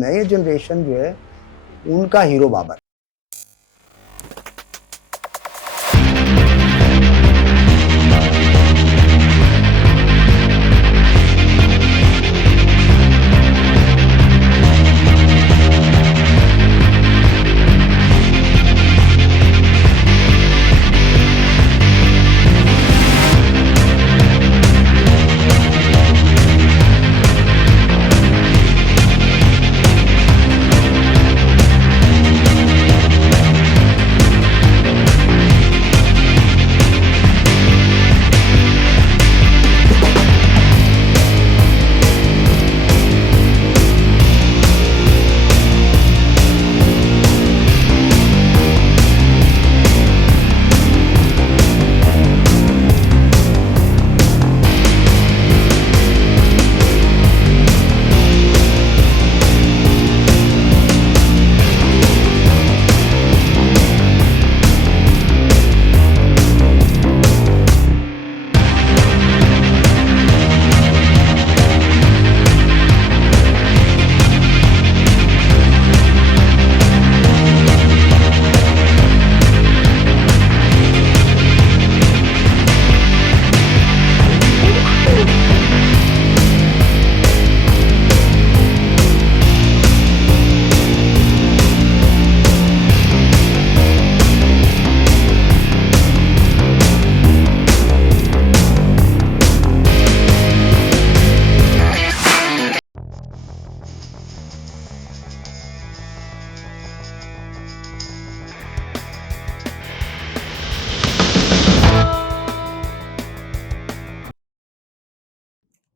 नए जनरेशन जो है उनका hero Babar.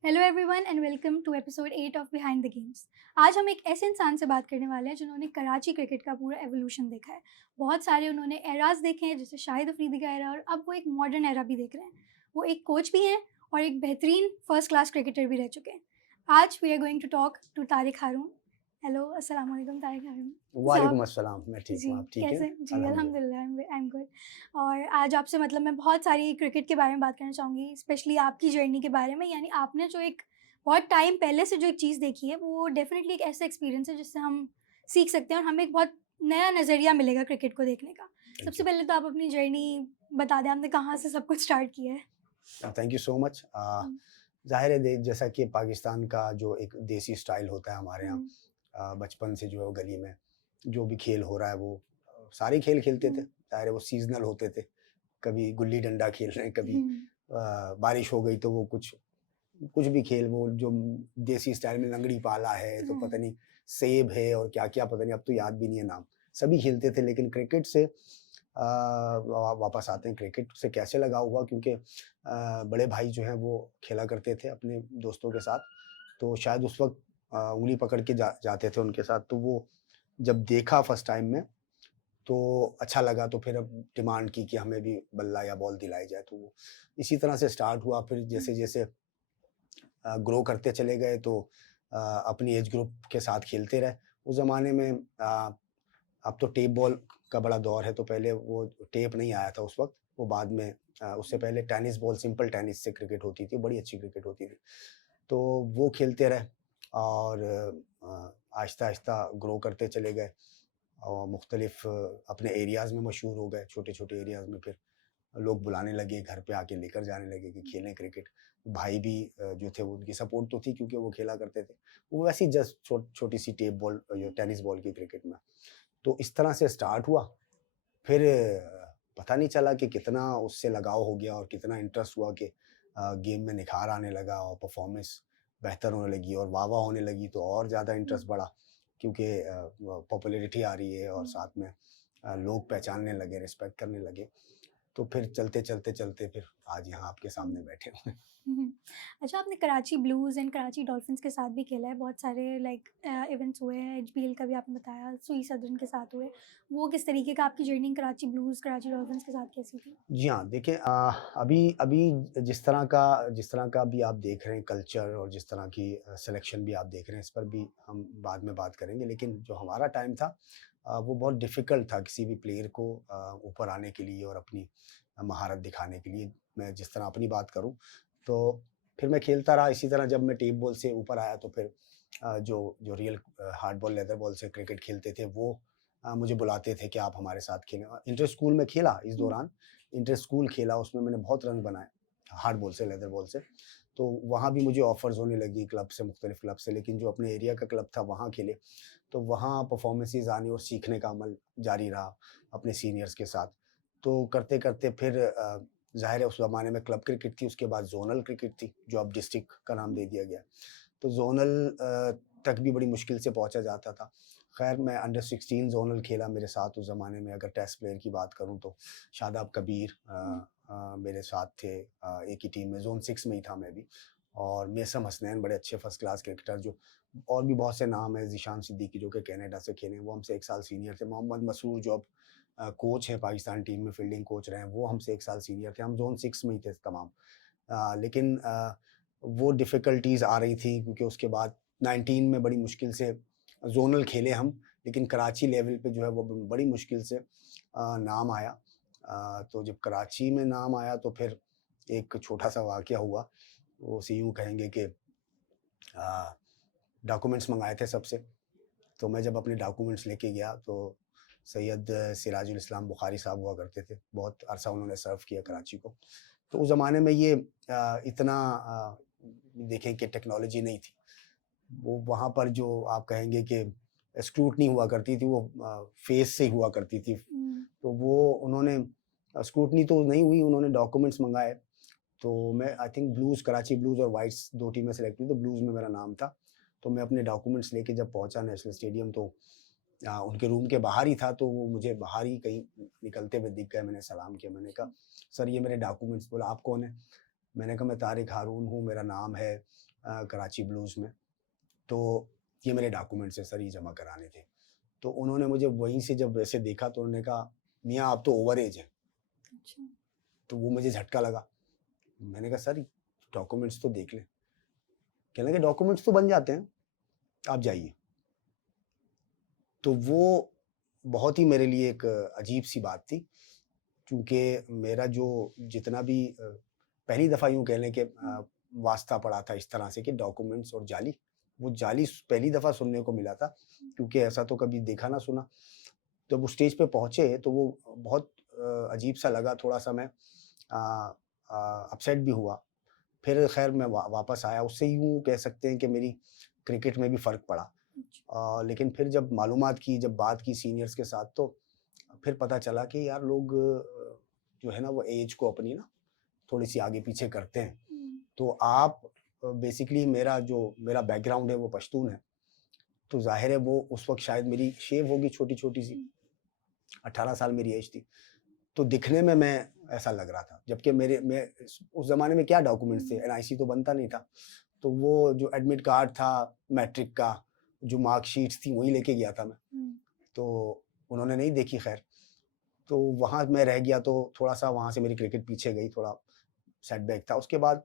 Hello everyone and welcome to episode 8 of behind the games. आज हम एक ऐसे इंसान से बात करने वाले हैं जिन्होंने कराची क्रिकेट का पूरा एवोल्यूशन देखा है। बहुत सारे उन्होंने एराज देखे हैं, जैसे शाहिद अफरीदी का एरा, और अब वो एक मॉडर्न एरा भी देख रहे हैं। वो एक कोच भी हैं और एक बेहतरीन फर्स्ट क्लास क्रिकेटर भी रह चुके हैं। आज we are going to talk to Tariq Haroon. Hello, अस्सलाम वालेकुम तारिक हारून। वालेकुम अस्सलाम, मैं ठीक जी हूँ, आप ठीक कैसे? हैं? जी अल्हम्दुलिल्लाह आई एम गुड। और आज आपसे मतलब मैं बहुत सारी क्रिकेट के बारे में बात करना चाहूँगी, स्पेशली आपकी जर्नी के बारे में। यानी आपने जो एक बहुत टाइम पहले से जो एक चीज़ देखी है, वो डेफिनेटली एक ऐसा एक्सपीरियंस है जिससे हम सीख सकते हैं और हमें एक बहुत नया नज़रिया मिलेगा क्रिकेट को देखने का। सबसे यू, पहले तो आप अपनी जर्नी बता दें, आपने कहाँ से सब कुछ स्टार्ट किया है? Thank you so much. हुँ, ज़ाहिर है जैसा कि पाकिस्तान का जो एक देसी स्टाइल होता है हमारे यहाँ, हुँ, बचपन से जो है वो गली में जो भी खेल हो रहा है वो सारे खेल खेलते थे। हुँ, ज़ाहिर है वो सीज़नल होते थे, कभी गुल्ली डंडा खेल रहे हैं, कभी हुँ, बारिश हो गई तो वो कुछ कुछ भी खेल, वो जो देसी स्टाइल में लंगड़ी पाला है, तो हुँ, पता नहीं सेब है और क्या-क्या पता नहीं, अब तो याद भी नहीं है नाम। सभी खेलते थे, लेकिन क्रिकेट से वापस आते हैं, क्रिकेट से कैसे लगाव हुआ, क्योंकि बड़े भाई जो हैं वो खेला करते थे अपने दोस्तों के साथ, तो शायद उस वक़्त उँगली पकड़ के जाते थे उनके साथ, तो वो जब देखा फर्स्ट टाइम में, तो अच्छा लगा, तो फिर अब डिमांड की कि हमें भी बल्ला या बॉल दिलाई जाए, तो वो इसी तरह से स्टार्ट हुआ। फिर हुँ, जैसे-जैसे ग्रो करते चले गए, तो अपनी एज ग्रुप के साथ खेलते रहे। उस ज़माने में अब तो टेप बॉल का बड़ा दौर है, तो पहले वो टेप नहीं आया था उस वक़्त, वो बाद में उससे पहले टेनिस बॉल, सिंपल टेनिस से क्रिकेट होती थी, बड़ी अच्छी क्रिकेट होती थी। तो वो खेलते रहे और आहिस्ता-आहिस्ता ग्रो करते चले गए और मुख्तलिफ़ अपने एरियाज़ में मशहूर हो गए, छोटे-छोटे एरियाज़ में। फिर लोग बुलाने लगे, घर पे आके लेकर जाने लगे कि खेलें क्रिकेट। भाई भी जो थे वो, उनकी सपोर्ट तो थी क्योंकि वो खेला करते थे। वो वैसे ही जस्ट छोटी-सी टेप बॉल, जो टेनिस बॉल की क्रिकेट में। तो इस तरह से स्टार्ट हुआ। फिर पता नहीं चला कि कितना उससे लगाव हो गया और कितना इंटरेस्ट हुआ कि गेम में निखार आने लगा और परफ़ॉर्मेंस बेहतर होने लगी और वाह-वाह होने लगी, तो और ज़्यादा हुँ, इंटरेस्ट बढ़ा, क्योंकि पॉपुलैरिटी आ रही है और हुँ। साथ में लोग पहचानने लगे, रिस्पेक्ट करने लगे। तो फिर चलते फिर आज यहाँ आपके हुँ। सामने बैठे हुए हैं। हुँ। अच्छा, आपने कराची ब्लूज़ एंड कराची डॉल्फ़िन्स के साथ भी खेला है, बहुत सारे लाइक इवेंट्स हुए हैं, एचबीएल का भी आपने बताया, सुई सदरन के साथ हुए। वो किस तरीके का आपकी जर्नी कराची ब्लूज़, कराची डॉल्फ़िन्स के साथ कैसी थी? जी हाँ, देखिए, अभी अभी जिस तरह का अभी आप देख रहे हैं कल्चर, और जिस तरह की सिलेक्शन भी आप देख रहे हैं, इस पर भी हम बाद में बात करेंगे। लेकिन जो हमारा टाइम था, वो बहुत डिफ़िकल्ट था किसी भी प्लेयर को ऊपर आने के लिए और अपनी महारत दिखाने के लिए। मैं जिस तरह अपनी बात करूँ, तो फिर मैं खेलता रहा इसी तरह। जब मैं टेप बॉल से ऊपर आया, तो फिर जो जो real hard ball leather ball से क्रिकेट खेलते थे वो मुझे बुलाते थे कि आप हमारे साथ खेलें। इंटर स्कूल में खेला इस दौरान, इंटर स्कूल खेला, उसमें मैंने बहुत रन बनाए हार्ड बॉल से, लेदर बॉल से। तो वहाँ भी मुझे ऑफ़र्स होने लगी क्लब से, मुख्तलिफ़ क्लब से, लेकिन जो अपने एरिया का क्लब था वहाँ खेले। तो वहाँ परफ़ॉर्मेंसेज़ आनी और सीखने का अमल जारी रहा अपने सीनियर्स के साथ। तो करते-करते फिर ज़ाहिर है उस ज़माने में क्लब क्रिकेट थी, उसके बाद ज़ोनल क्रिकेट थी, जो अब डिस्ट्रिक्ट का नाम दे दिया गया। तो ज़ोनल तक भी बड़ी मुश्किल से पहुँचा जाता था। ख़ैर मैं अंडर 16 ज़ोनल खेला मेरे साथ उस ज़माने में। अगर टेस्ट प्लेयर की बात करूँ तो शादाब कबीर मेरे साथ थे, एक ही टीम में, ज़ोन 6 में ही था मैं भी। और मेसम हसनैन बड़े अच्छे फर्स्ट क्लास क्रिकेटर, जो और भी बहुत से नाम हैं, ज़ीशान सिद्दीकी जो कि कनाडा से खेले हैं, वो हमसे 1 साल सीनियर थे। मोहम्मद मसूर जो अब कोच हैं पाकिस्तान टीम में, फील्डिंग कोच रहे हैं, वो हमसे 1 साल सीनियर थे। हम ज़ोन 6 में ही थे तमाम। लेकिन वो डिफ़िकल्टीज़ आ रही थी क्योंकि उसके बाद 19 में बड़ी मुश्किल से ज़ोनल खेले हम, लेकिन कराची लेवल पे जो है वो बड़ी मुश्किल से नाम आया। तो जब कराची में नाम आया तो फिर एक छोटा-सा वाक़या हुआ। वो उसे यूँ कहेंगे कि डॉक्यूमेंट्स मँगाए थे सबसे। तो मैं जब अपने डॉक्यूमेंट्स लेके गया तो सैयद सिराजुल इस्लाम बुखारी साहब हुआ करते थे। बहुत अरसा उन्होंने सर्व किया कराची को। तो उस ज़माने में ये इतना देखें कि टेक्नोलॉजी नहीं थी। वो वहाँ पर जो आप कहेंगे कि स्क्रूटनी हुआ करती थी, वो फेस से ही हुआ करती थी। तो वो उन्होंने स्क्रूटनी तो नहीं हुई, उन्होंने डॉक्यूमेंट्स मँगाए। तो मैं I think blues, Karachi blues और व्हाइट्स 2 टीमें सेलेक्ट हुई, तो ब्लूज़ में मेरा नाम था। तो मैं अपने डॉक्यूमेंट्स लेके जब पहुँचा नेशनल स्टेडियम तो उनके रूम के बाहर ही था, तो वो मुझे बाहर ही कहीं निकलते हुए दिख गए। मैंने सलाम किया, मैंने कहा, "सर ये मेरे डॉक्यूमेंट्स।" बोला, "आप कौन हैं?" मैंने कहा, "मैं तारिक हारून हूँ, मेरा नाम है कराची ब्लूज़ में। तो ये मेरे डॉक्यूमेंट्स हैं सर, ये जमा कराने थे।" तो उन्होंने मुझे वहीं से जब वैसे देखा तो उन्होंने कहा, "मियाँ आप तो ओवर एज हैं।" अच्छा। तो वो मुझे झटका लगा। मैंने कहा, "सर डॉक्यूमेंट्स तो देख लें।" कहने लगे, "डॉक्यूमेंट्स तो बन जाते हैं, आप जाइए।" तो वो बहुत ही मेरे लिए एक अजीब-सी बात थी, क्योंकि मेरा जो जितना भी पहली दफ़ा यूँ कह लें कि वास्ता पड़ा था इस तरह से कि डॉक्यूमेंट्स और जाली, वो जाली पहली दफ़ा सुनने को मिला था, क्योंकि ऐसा तो कभी देखा ना सुना। जब वो स्टेज पे पहुँचे तो वो बहुत अजीब-सा लगा, थोड़ा-सा मैं अपसेट भी हुआ। फिर ख़ैर मैं वापस आया, उससे यूँ कह सकते हैं कि मेरी क्रिकेट में भी फ़र्क पड़ा। अच्छा। लेकिन फिर जब मालूमात की, जब बात की सीनियर्स के साथ, तो फिर पता चला कि यार लोग जो है ना वो ऐज को अपनी ना थोड़ी-सी आगे-पीछे करते हैं। तो आप बेसिकली मेरा बैकग्राउंड है वो पश्तून है, तो ज़ाहिर है वो उस वक़्त शायद मेरी शेव होगी छोटी-छोटी सी, 18 साल मेरी ऐज थी। तो दिखने में मैं ऐसा लग रहा था, जबकि मेरे मैं उस ज़माने में क्या डॉक्यूमेंट्स थे, एनआईसी तो बनता नहीं था। तो वो जो एडमिट कार्ड था मैट्रिक का, जो मार्कशीट्स थी वही लेके गया था मैं। तो उन्होंने नहीं देखी खैर। तो वहाँ मैं रह गया, तो थोड़ा-सा वहाँ से मेरी क्रिकेट पीछे गई, थोड़ा सेटबैक था। उसके बाद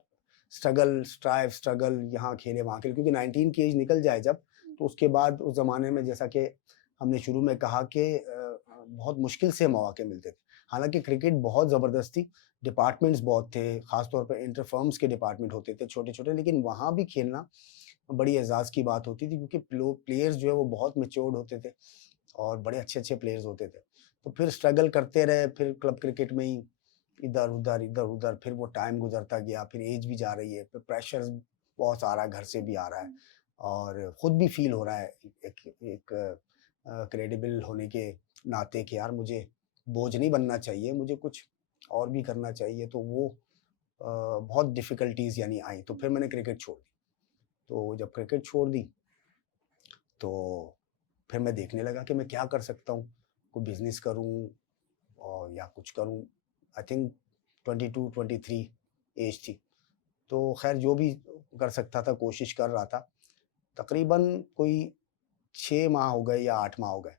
स्ट्रगल यहाँ खेले, वहाँ खेले, क्योंकि 19 की एज निकल जाए जब, तो उसके बाद उस ज़माने में जैसा कि हमने शुरू में कहा कि बहुत मुश्किल से मौके मिलते थे। हालाँकि क्रिकेट बहुत ज़बरदस्त थी, डिपार्टमेंट्स बहुत थे, ख़ास तौर पे इंटर फर्म्स के डिपार्टमेंट होते थे छोटे-छोटे, लेकिन वहाँ भी खेलना बड़ी एज़ाज़ की बात होती थी, क्योंकि प्लेयर्स जो है वो बहुत मैच्योर्ड होते थे और बड़े अच्छे-अच्छे प्लेयर्स होते थे। तो फिर स्ट्रगल करते रहे, फिर क्लब क्रिकेट में ही इधर-उधर, इधर-उधर, फिर वो टाइम गुज़रता गया, फिर ऐज भी जा रही है, फिर प्रेशर्स बहुत आ रहा है, घर से भी आ रहा है और खुद भी फ़ील हो रहा है एक एक क्रेडिबल होने के नाते कि यार मुझे बोझ नहीं बनना चाहिए, मुझे कुछ और भी करना चाहिए। तो वो बहुत डिफ़िकल्टीज़ यानी आई, तो फिर मैंने क्रिकेट छोड़ दी। तो जब क्रिकेट छोड़ दी, तो फिर मैं देखने लगा कि मैं क्या कर सकता हूँ, कोई बिज़नेस करूँ और या कुछ करूँ। आई थिंक 22-23 ऐज थी। तो ख़ैर जो भी कर सकता था कोशिश कर रहा था। तकरीबन कोई 6 माह हो गए या 8 माह हो गए।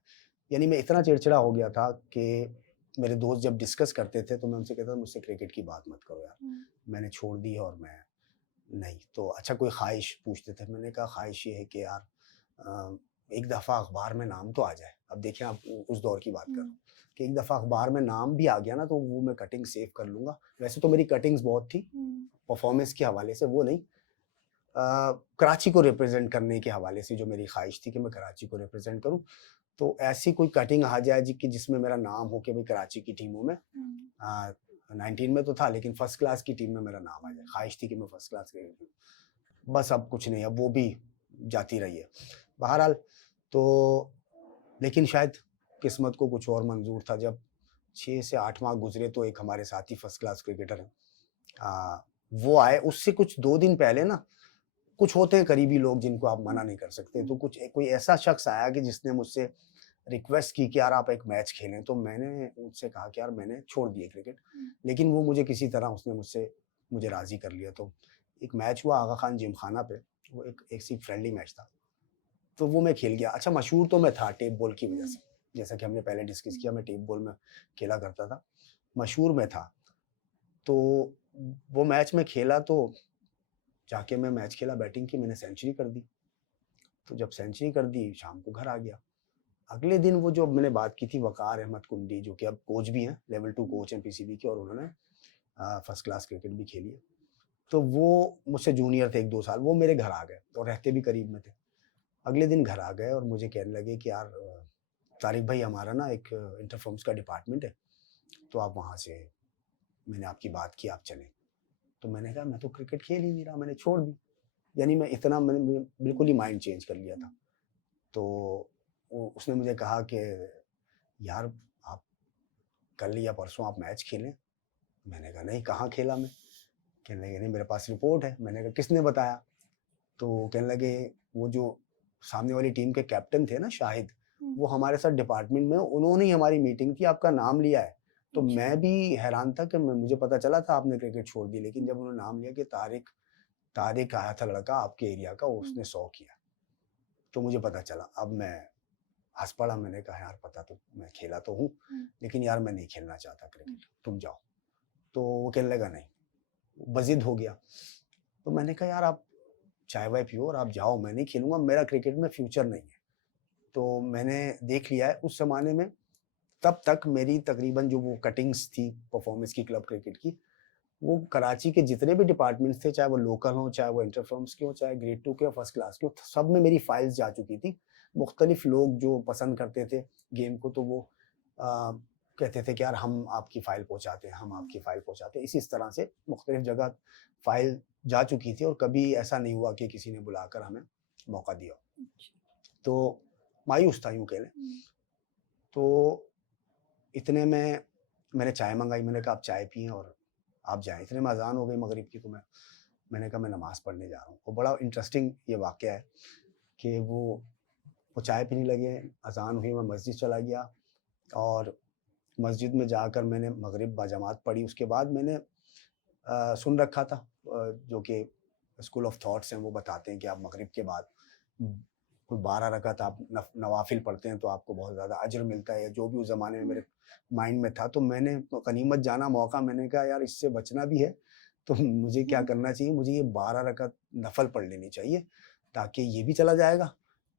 यानी मैं इतना चिड़चिड़ा हो गया था कि मेरे दोस्त जब डिस्कस करते थे तो मैं उनसे कहता था, मुझसे क्रिकेट की बात मत करो यार। मैंने छोड़ दी और मैं नहीं। तो अच्छा कोई ख़्वाहिश पूछते थे। मैंने कहा ख़्वाहिश ये है कि यार एक दफ़ा अखबार में नाम तो आ जाए। अब देखिए आप उस दौर की बात कर रहा हूँ कि एक दफ़ा अखबार में नाम भी आ गया ना, तो वो मैं कटिंग सेव कर लूँगा। वैसे तो मेरी कटिंग्स बहुत थी, परफ़ॉर्मेंस के हवाले से वो नहीं, कराची को रिप्रेजेंट करने के हवाले से जो मेरी ख्वाहिश थी कि मैं कराची को रिप्रेजेंट करूं, तो ऐसी कोई कटिंग आ जाए कि जिसमें मेरा नाम हो कि भाई कराची की टीमों में 19 में तो था, लेकिन फर्स्ट क्लास की टीम में मेरा नाम आ जाए। ख्वाहिश थी कि मैं फर्स्ट क्लास क्रिकेट, बस अब कुछ नहीं, अब वो भी जाती रही है बहरहाल। तो लेकिन शायद किस्मत को कुछ और मंजूर था। जब 6 से 8 माह गुजरे तो एक हमारे साथी फर्स्ट क्लास क्रिकेटर हैं, वो आए। उससे कुछ 2 दिन पहले ना, कुछ होते हैं करीबी लोग जिनको आप मना नहीं कर सकते, तो कुछ कोई ऐसा शख्स आया कि जिसने मुझसे रिक्वेस्ट की कि यार आप एक मैच खेलें। तो मैंने उनसे कहा कि यार मैंने छोड़ दिए क्रिकेट, लेकिन वो मुझे किसी तरह उसने मुझे राज़ी कर लिया। तो एक मैच हुआ आगा खान जिमखाना पे, वो एक सिर्फ फ्रेंडली मैच था, तो वो मैं खेल गया। अच्छा, मशहूर तो मैं था टेप बॉल की वजह से, जैसा कि हमने पहले डिस्कस किया, मैं टेप बॉल में खेला करता था, मशहूर मैं था। तो वो मैच में खेला, तो जाके मैं मैच खेला, बैटिंग की, मैंने सेंचुरी कर दी। तो जब सेंचुरी कर दी, शाम को घर आ गया। अगले दिन वो जो मैंने बात की थी वकार अहमद कुंडी, जो कि अब कोच भी हैं, लेवल 2 कोच हैं पीसीबी के, और उन्होंने फर्स्ट क्लास क्रिकेट भी खेली है। तो वो मुझसे जूनियर थे 1-2 साल, वो मेरे घर आ गए और रहते भी करीब में थे। अगले दिन घर आ गए और मुझे कहने लगे कि यार तारिक भाई, हमारा ना एक इंटरफॉर्म्स का डिपार्टमेंट है, तो आप वहाँ से, मैंने आपकी बात की, आप चलें। तो मैंने कहा मैं तो क्रिकेट खेल ही नहीं रहा, मैंने छोड़ दी। यानी मैंने बिल्कुल ही माइंड चेंज कर लिया था। तो उसने मुझे कहा कि यार आप कल या परसों आप मैच खेलें। मैंने कहा नहीं, कहाँ खेला मैं? कहने लगे नहीं, मेरे पास रिपोर्ट है। मैंने कहा किसने बताया? तो कहने लगे वो जो सामने वाली टीम के कैप्टन थे ना, शाहिद, वो हमारे साथ डिपार्टमेंट में, उन्होंने ही हमारी मीटिंग थी, आपका नाम लिया है। तो मैं भी हैरान था कि मुझे पता चला था आपने क्रिकेट छोड़ दी, लेकिन जब उन्होंने नाम लिया कि तारिक तारिक आया था लड़का आपके एरिया का, उसने 100 किया, तो मुझे पता चला। अब मैं हंस पड़ा। मैंने कहा यार पता तो, मैं खेला तो हूँ, लेकिन यार मैं नहीं खेलना चाहता क्रिकेट, तुम जाओ। तो वो कहने लगा नहीं, बजिद हो गया। तो मैंने कहा यार आप चाय वाय पियो और आप जाओ, मैं नहीं खेलूंगा, मेरा क्रिकेट में फ्यूचर नहीं है। तो मैंने देख लिया है उस जमाने में, तब तक मेरी तकरीबन जो वो कटिंग्स थी परफॉर्मेंस की क्लब क्रिकेट की, वो कराची के जितने भी डिपार्टमेंट्स थे, चाहे वो लोकल हों, चाहे वो इंटरफर्म्स के हों, चाहे ग्रेड 2 के और फर्स्ट क्लास के हों, सब में मेरी फाइल्स जा चुकी थी। मुख्तलिफ लोग जो पसंद करते थे गेम को, तो वो कहते थे कि यार हम आपकी फ़ाइल पहुँचाते हैं, हम आपकी फ़ाइल पहुँचाते हैं। इस तरह से मुख्तलिफ जगह फ़ाइल जा चुकी थी और कभी ऐसा नहीं हुआ कि किसी ने बुलाकर हमें मौका दिया। तो मायूस था यूँ कह लें। तो इतने में मैंने चाय मँगाई, मैंने कहा आप चाय पिएँ और आप जाएँ। इतने में अज़ान हो गई मगरिब की, तो मैंने कहा मैं नमाज़ पढ़ने जा रहा हूँ। और बड़ा इंटरेस्टिंग ये वाक़या है कि वो चाय पीने लगे, अज़ान हुई, मैं मस्जिद चला गया और मस्जिद में जाकर मैंने मगरिब बाजमात पढ़ी। उसके बाद मैंने सुन रखा था, जो कि स्कूल ऑफ थॉट्स हैं, वो बताते हैं कि आप मगरिब के बाद कोई 12 रकात आप नवाफिल पढ़ते हैं तो आपको बहुत ज़्यादा अजर मिलता है, जो भी उस ज़माने में मेरे माइंड में था। तो मैंने गनीमत जाना मौका, मैंने कहा यार इससे बचना भी है, तो मुझे क्या करना चाहिए, मुझे ये 12 रकात नफल पढ़ लेनी चाहिए, ताकि ये भी चला जाएगा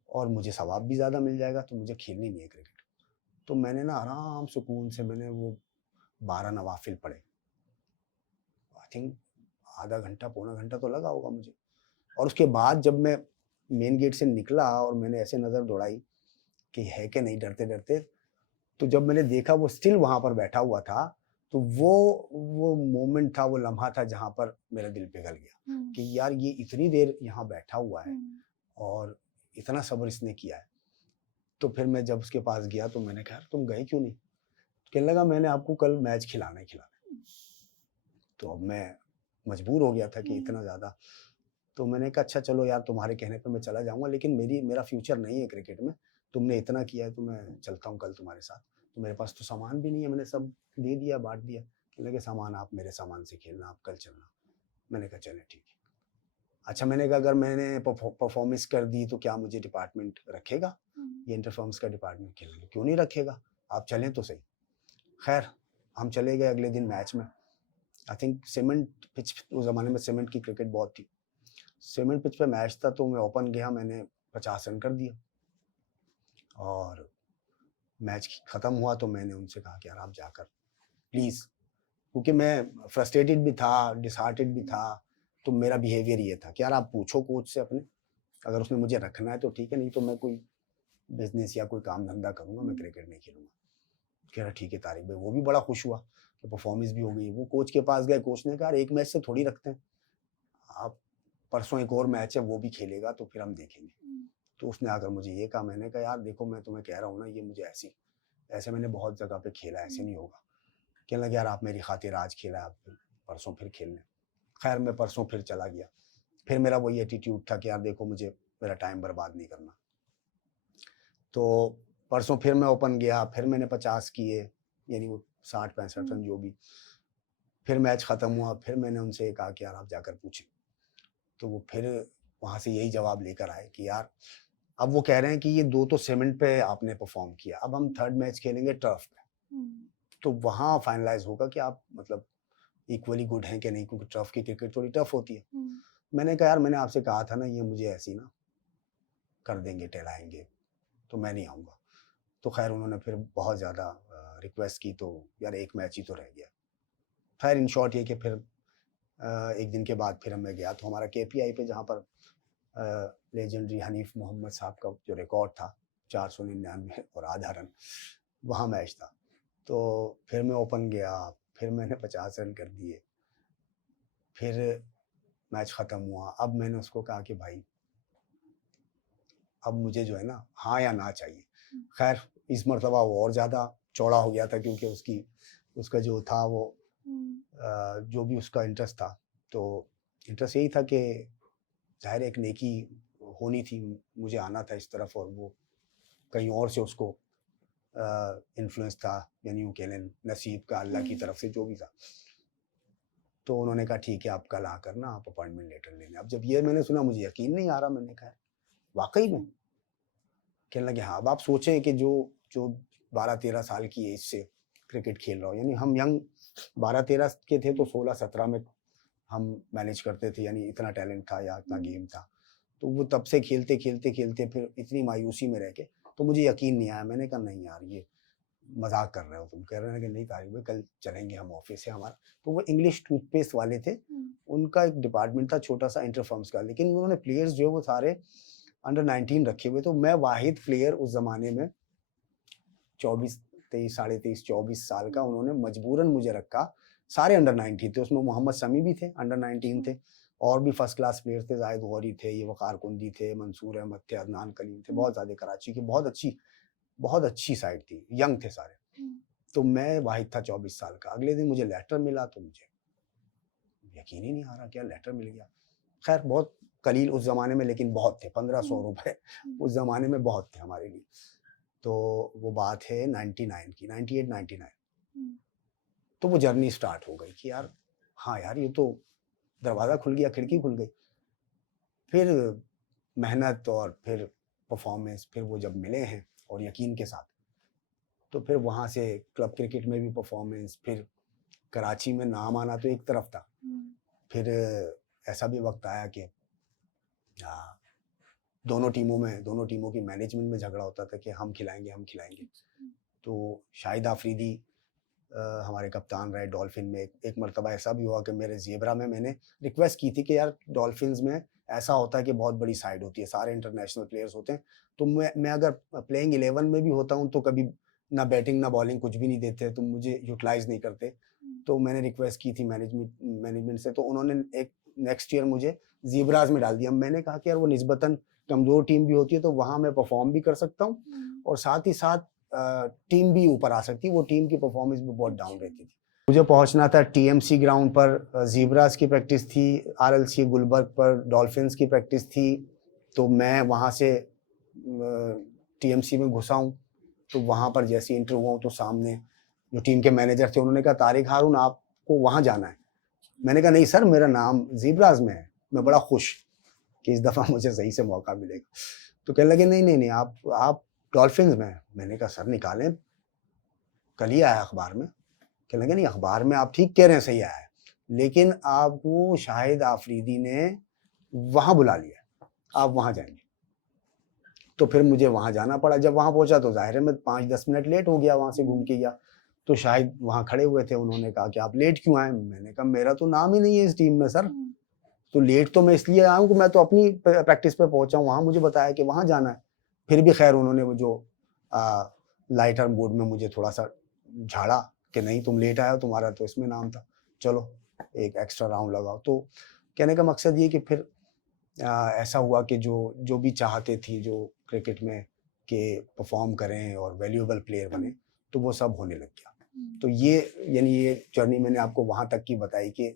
और मुझे सवाब भी ज़्यादा मिल जाएगा, तो मुझे खेलनी नहीं है क्रिकेट। तो मैंने ना आराम सुकून से मैंने वो 12 नवाफिल पढ़े। आई थिंक आधा घंटा, पौना घंटा तो लगा होगा मुझे। और उसके बाद जब मैं मेन गेट से निकला और मैंने ऐसे नज़र दौड़ाई कि है कि नहीं, डरते-डरते, तो जब मैंने देखा वो स्टिल वहाँ पर बैठा हुआ था, तो वो मोमेंट था, वो लम्हा था जहाँ पर मेरा दिल पिघल गया कि यार ये इतनी देर यहाँ बैठा हुआ है और इतना सब्र इसने किया है। तो फिर मैं जब उसके पास गया तो मैंने कहा, तुम गए क्यों नहीं? कहने लगा मैंने आपको कल मैच खिलाना है। तो अब मैं मजबूर हो गया था कि इतना ज़्यादा। तो मैंने कहा अच्छा चलो यार, तुम्हारे कहने पे मैं चला जाऊँगा, लेकिन मेरा फ्यूचर नहीं है क्रिकेट में। तुमने इतना किया है तो मैं चलता हूँ कल तुम्हारे साथ। तो मेरे पास तो सामान भी नहीं है, मैंने सब दे दिया, बाँट दिया। कहने लगे सामान आप मेरे सामान से खेलना, आप कल चलना। मैंने कहा चलें ठीक है। अच्छा, मैंने कहा अगर मैंने परफॉर्मेंस कर दी तो क्या मुझे डिपार्टमेंट रखेगा? ये इंटरफॉर्म्स का डिपार्टमेंट? खेलने लगे क्यों नहीं रखेगा, आप चलें तो सही। खैर हम चले गए अगले दिन मैच में। आई थिंक सीमेंट पिच, उस ज़माने में सीमेंट की क्रिकेट बहुत थी। सीमेंट पिच पे मैच था, तो मैं ओपन गया, मैंने 50 रन कर दिया और मैच ख़त्म हुआ। तो मैंने उनसे कहा कि यार आप जाकर प्लीज़, क्योंकि मैं फ्रस्ट्रेटेड भी था, डिसहार्टेड भी था, तो मेरा बिहेवियर ये था कि यार आप पूछो कोच से अपने, अगर उसने मुझे रखना है तो ठीक है, नहीं तो मैं कोई बिजनेस या कोई काम धंधा करूँगा, मैं क्रिकेट नहीं खेलूँगा। कह रहा ठीक है तारिक भाई, वो भी बड़ा खुश हुआ कि परफॉर्मेंस भी हो गई। वो कोच के पास गए, कोच ने कहा यार एक मैच से थोड़ी रखते हैं, आप परसों एक और मैच है वो भी खेलेगा तो फिर हम देखेंगे। तो उसने आकर मुझे ये कहा, मैंने कहा यार देखो मैं तुम्हें कह रहा हूँ ना, ये मुझे ऐसे मैंने बहुत जगह पे खेला, ऐसे नहीं होगा। कहने लगे यार आप मेरी खातिर आज खेला, आप परसों फिर खेलने। खैर मैं परसों फिर चला गया, फिर मेरा वही एटीट्यूड था कि यार देखो मुझे मेरा टाइम बर्बाद नहीं करना। तो परसों फिर मैं ओपन गया, फिर मैंने 50 किए, यानी वो 60-65 रन जो भी। फिर मैच ख़त्म हुआ, फिर मैंने उनसे कहा कि यार आप जाकर पूछें। तो वो फिर वहाँ से यही जवाब लेकर आए कि यार अब वो कह रहे हैं कि ये 2 तो सीमेंट पे आपने परफॉर्म किया, अब हम 3rd मैच खेलेंगे टर्फ पे, तो वहाँ फाइनलाइज होगा कि आप मतलब इक्वली गुड हैं कि नहीं, क्योंकि टर्फ की क्रिकेट थोड़ी टफ होती है। मैंने कहा यार मैंने आपसे कहा था ना, ये मुझे ऐसी ना कर देंगे, टहलाएंगे, तो मैं नहीं आऊँगा। तो खैर उन्होंने फिर बहुत ज़्यादा रिक्वेस्ट की, तो यार एक मैच ही तो रह गया। खैर इन शॉर्ट ये कि फिर एक दिन के बाद फिर मैं गया, तो हमारा केपीआई पे जहाँ पर लेजेंडरी हनीफ मोहम्मद साहब का जो रिकॉर्ड था 499 और आधा रन, वहाँ मैच था। तो फिर मैं ओपन गया, फिर मैंने 50 रन कर दिए, फिर मैच ख़त्म हुआ। अब मैंने उसको कहा कि भाई अब मुझे जो है ना हाँ या ना चाहिए। खैर इस मरतबा वो और ज़्यादा चौड़ा हो गया था, क्योंकि उसका जो था वो जो भी उसका इंटरेस्ट था, तो इंटरेस्ट यही था कि ज़ाहिर एक नेकी होनी थी, मुझे आना था इस तरफ, और वो कहीं और से उसको इन्फ्लुएंस था, यानी यूँ कह लें नसीब का, अल्लाह की तरफ से जो भी था। तो उन्होंने कहा ठीक है आप कल आकर ना आप अपॉइंटमेंट लेटर ले लें। अब जब ये मैंने सुना मुझे यकीन नहीं आ रहा, मैंने कहा वाकई में? कहने लगे हाँ। अब आप सोचें कि जो 12-13 साल की एज से क्रिकेट खेल रहा हो, यानी हम यंग 12-13 के थे तो 16-17 में हम मैनेज करते थे, यानी इतना टैलेंट था या इतना गेम था। तो वो तब से खेलते फिर इतनी मायूसी में रह के, तो मुझे यकीन नहीं आया। मैंने कहा नहीं यार ये मजाक कर रहे हो तुम। कह रहे हैं कि नहीं तारिक भाई कल चलेंगे, हम ऑफिस है हमारा। तो वो इंग्लिश टूथपेस्ट वाले थे, उनका एक डिपार्टमेंट था छोटा सा इंटर फर्म्स का, लेकिन उन्होंने प्लेयर्स जो है वो सारे अंडर 19 रखे हुए। तो मैं वाहिद प्लेयर उस जमाने में 24 साल का, उन्होंने मजबूरन मुझे रखा। सारे अंडर 19 थे, उसमें मोहम्मद समी भी थे, अंडर 19 थे, और भी फर्स्ट क्लास प्लेयर्स थे, जाहिद गौरी थे, ये वकार कुंदी थे, मंसूर अहमद थे, अदनान कलीम थे, बहुत ज़्यादा। कराची की बहुत अच्छी साइड थी, यंग थे सारे। तो मैं वाहिद था 24 साल का। अगले दिन मुझे लेटर मिला, तो मुझे यकीन ही नहीं आ रहा क्या लेटर मिल गया। खैर बहुत कलील उस ज़माने में, लेकिन बहुत थे, 1500 रुपए उस ज़माने में बहुत थे हमारे लिए। तो वो बात है 99 की, 98-99। तो वो जर्नी स्टार्ट हो गई कि यार हाँ यार ये तो दरवाज़ा खुल गया, खिड़की खुल गई। फिर मेहनत और फिर परफॉर्मेंस, फिर वो जब मिले हैं और यकीन के साथ, तो फिर वहाँ से क्लब क्रिकेट में भी परफॉर्मेंस, फिर कराची में नाम आना तो एक तरफ था। फिर ऐसा भी वक्त आया कि दोनों टीमों की मैनेजमेंट में झगड़ा होता था कि हम खिलाएंगे। तो शाहिद आफरीदी हमारे कप्तान रहे डॉल्फिन में। एक मरतबा ऐसा भी हुआ कि मेरे ज़ेबरा में मैंने रिक्वेस्ट की थी कि यार डॉल्फिन्स में ऐसा होता है कि बहुत बड़ी साइड होती है, सारे इंटरनेशनल प्लेयर्स होते हैं, तो मैं अगर प्लेइंग 11 में भी होता हूँ तो कभी ना बैटिंग ना बॉलिंग कुछ भी नहीं देते, तो मुझे यूटिलाइज नहीं करते। तो मैंने रिक्वेस्ट की थी मैनेजमेंट से, तो उन्होंने एक नेक्स्ट ईयर मुझे ज़ेबराज में डाल दिया। मैंने कहा कि यार वो निस्बतन कमज़ोर टीम भी होती है, तो वहाँ मैं परफॉर्म भी कर सकता हूँ और साथ ही साथ टीम भी ऊपर आ सकती है। वो टीम की परफॉर्मेंस भी बहुत डाउन रहती थी। मुझे पहुंचना था टीएमसी ग्राउंड पर, ज़ेबराज की प्रैक्टिस थी, आरएलसी गुलबर्ग पर डॉल्फिन्स की प्रैक्टिस थी। तो मैं वहाँ से टीएमसी में घुसा हूँ, तो वहाँ पर जैसे इंटर हुआ तो सामने जो टीम के मैनेजर थे उन्होंने कहा तारिक हारून आपको वहाँ जाना है। मैंने कहा नहीं सर मेरा नाम ज़ेबराज में है। मैं बड़ा खुश कि इस दफ़ा मुझे सही से मौका मिलेगा। तो कहने लगे नहीं आप डॉल्फिन्स में। मैंने कहा सर निकालें, कल ही आया अखबार में। कहने लगे नहीं अखबार में आप ठीक कह रहे हैं, सही आया है, लेकिन आपको शाहिद आफरीदी ने वहाँ बुला लिया, आप वहाँ जाएंगे। तो फिर मुझे वहाँ जाना पड़ा। जब वहाँ पहुँचा तो ज़ाहिर है मैं 5-10 मिनट लेट हो गया, वहाँ से घूम के गया। तो शाहिद वहाँ खड़े हुए थे, उन्होंने कहा कि आप लेट क्यों आए। मैंने कहा मेरा तो नाम ही नहीं है इस टीम में सर। तो लेट तो मैं इसलिए आया हूँ कि मैं तो अपनी प्रैक्टिस पे पहुंचा हूँ, वहाँ मुझे बताया कि वहाँ जाना है। फिर भी खैर उन्होंने वो जो लाइटर मूड में मुझे थोड़ा सा झाड़ा कि नहीं तुम लेट आए हो, तुम्हारा तो इसमें नाम था, चलो एक एक्स्ट्रा राउंड लगाओ। तो कहने का मकसद ये कि फिर ऐसा हुआ कि जो जो भी चाहते थी जो क्रिकेट में कि परफॉर्म करें और वैल्यूएबल प्लेयर बने, तो वो सब होने लग गया। तो ये यानी ये जर्नी मैंने आपको वहाँ तक की बताई कि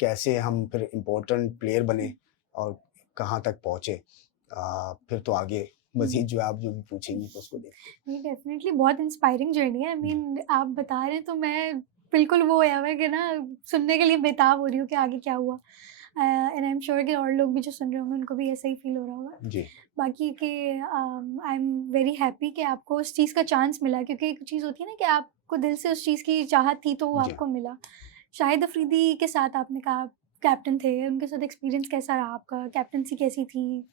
कैसे हम फिर इम्पोर्टेंट प्लेयर बने और कहाँ तक पहुँचे। फिर तो आगे मज़ीद जो आप जो भी पूछेंगी तो उसको देखते नहीं, डेफिनेटली बहुत इंस्पायरिंग जर्नी है। आई मीन आप बता रहे हैं तो मैं बिल्कुल वो है मैं कि ना सुनने के लिए बेताब हो रही हूँ कि आगे क्या हुआ। एंड आई एम श्योर कि और लोग भी जो सुन रहे होंगे उनको भी ऐसा ही फील हो रहा होगा। हैं। जी, बाकी कि आई एम वेरी हैप्पी कि आपको उस चीज़ का चांस मिला, क्योंकि एक चीज़ होती है ना कि आपको दिल से उस चीज़ की चाहत थी तो वो जी। आपको मिला। शाहिद अफरीदी के साथ आपने कहा कैप्टन थे, उनके साथ एक्सपीरियंस कैसा रहा आपका? कैप्टनसी कैसी थी?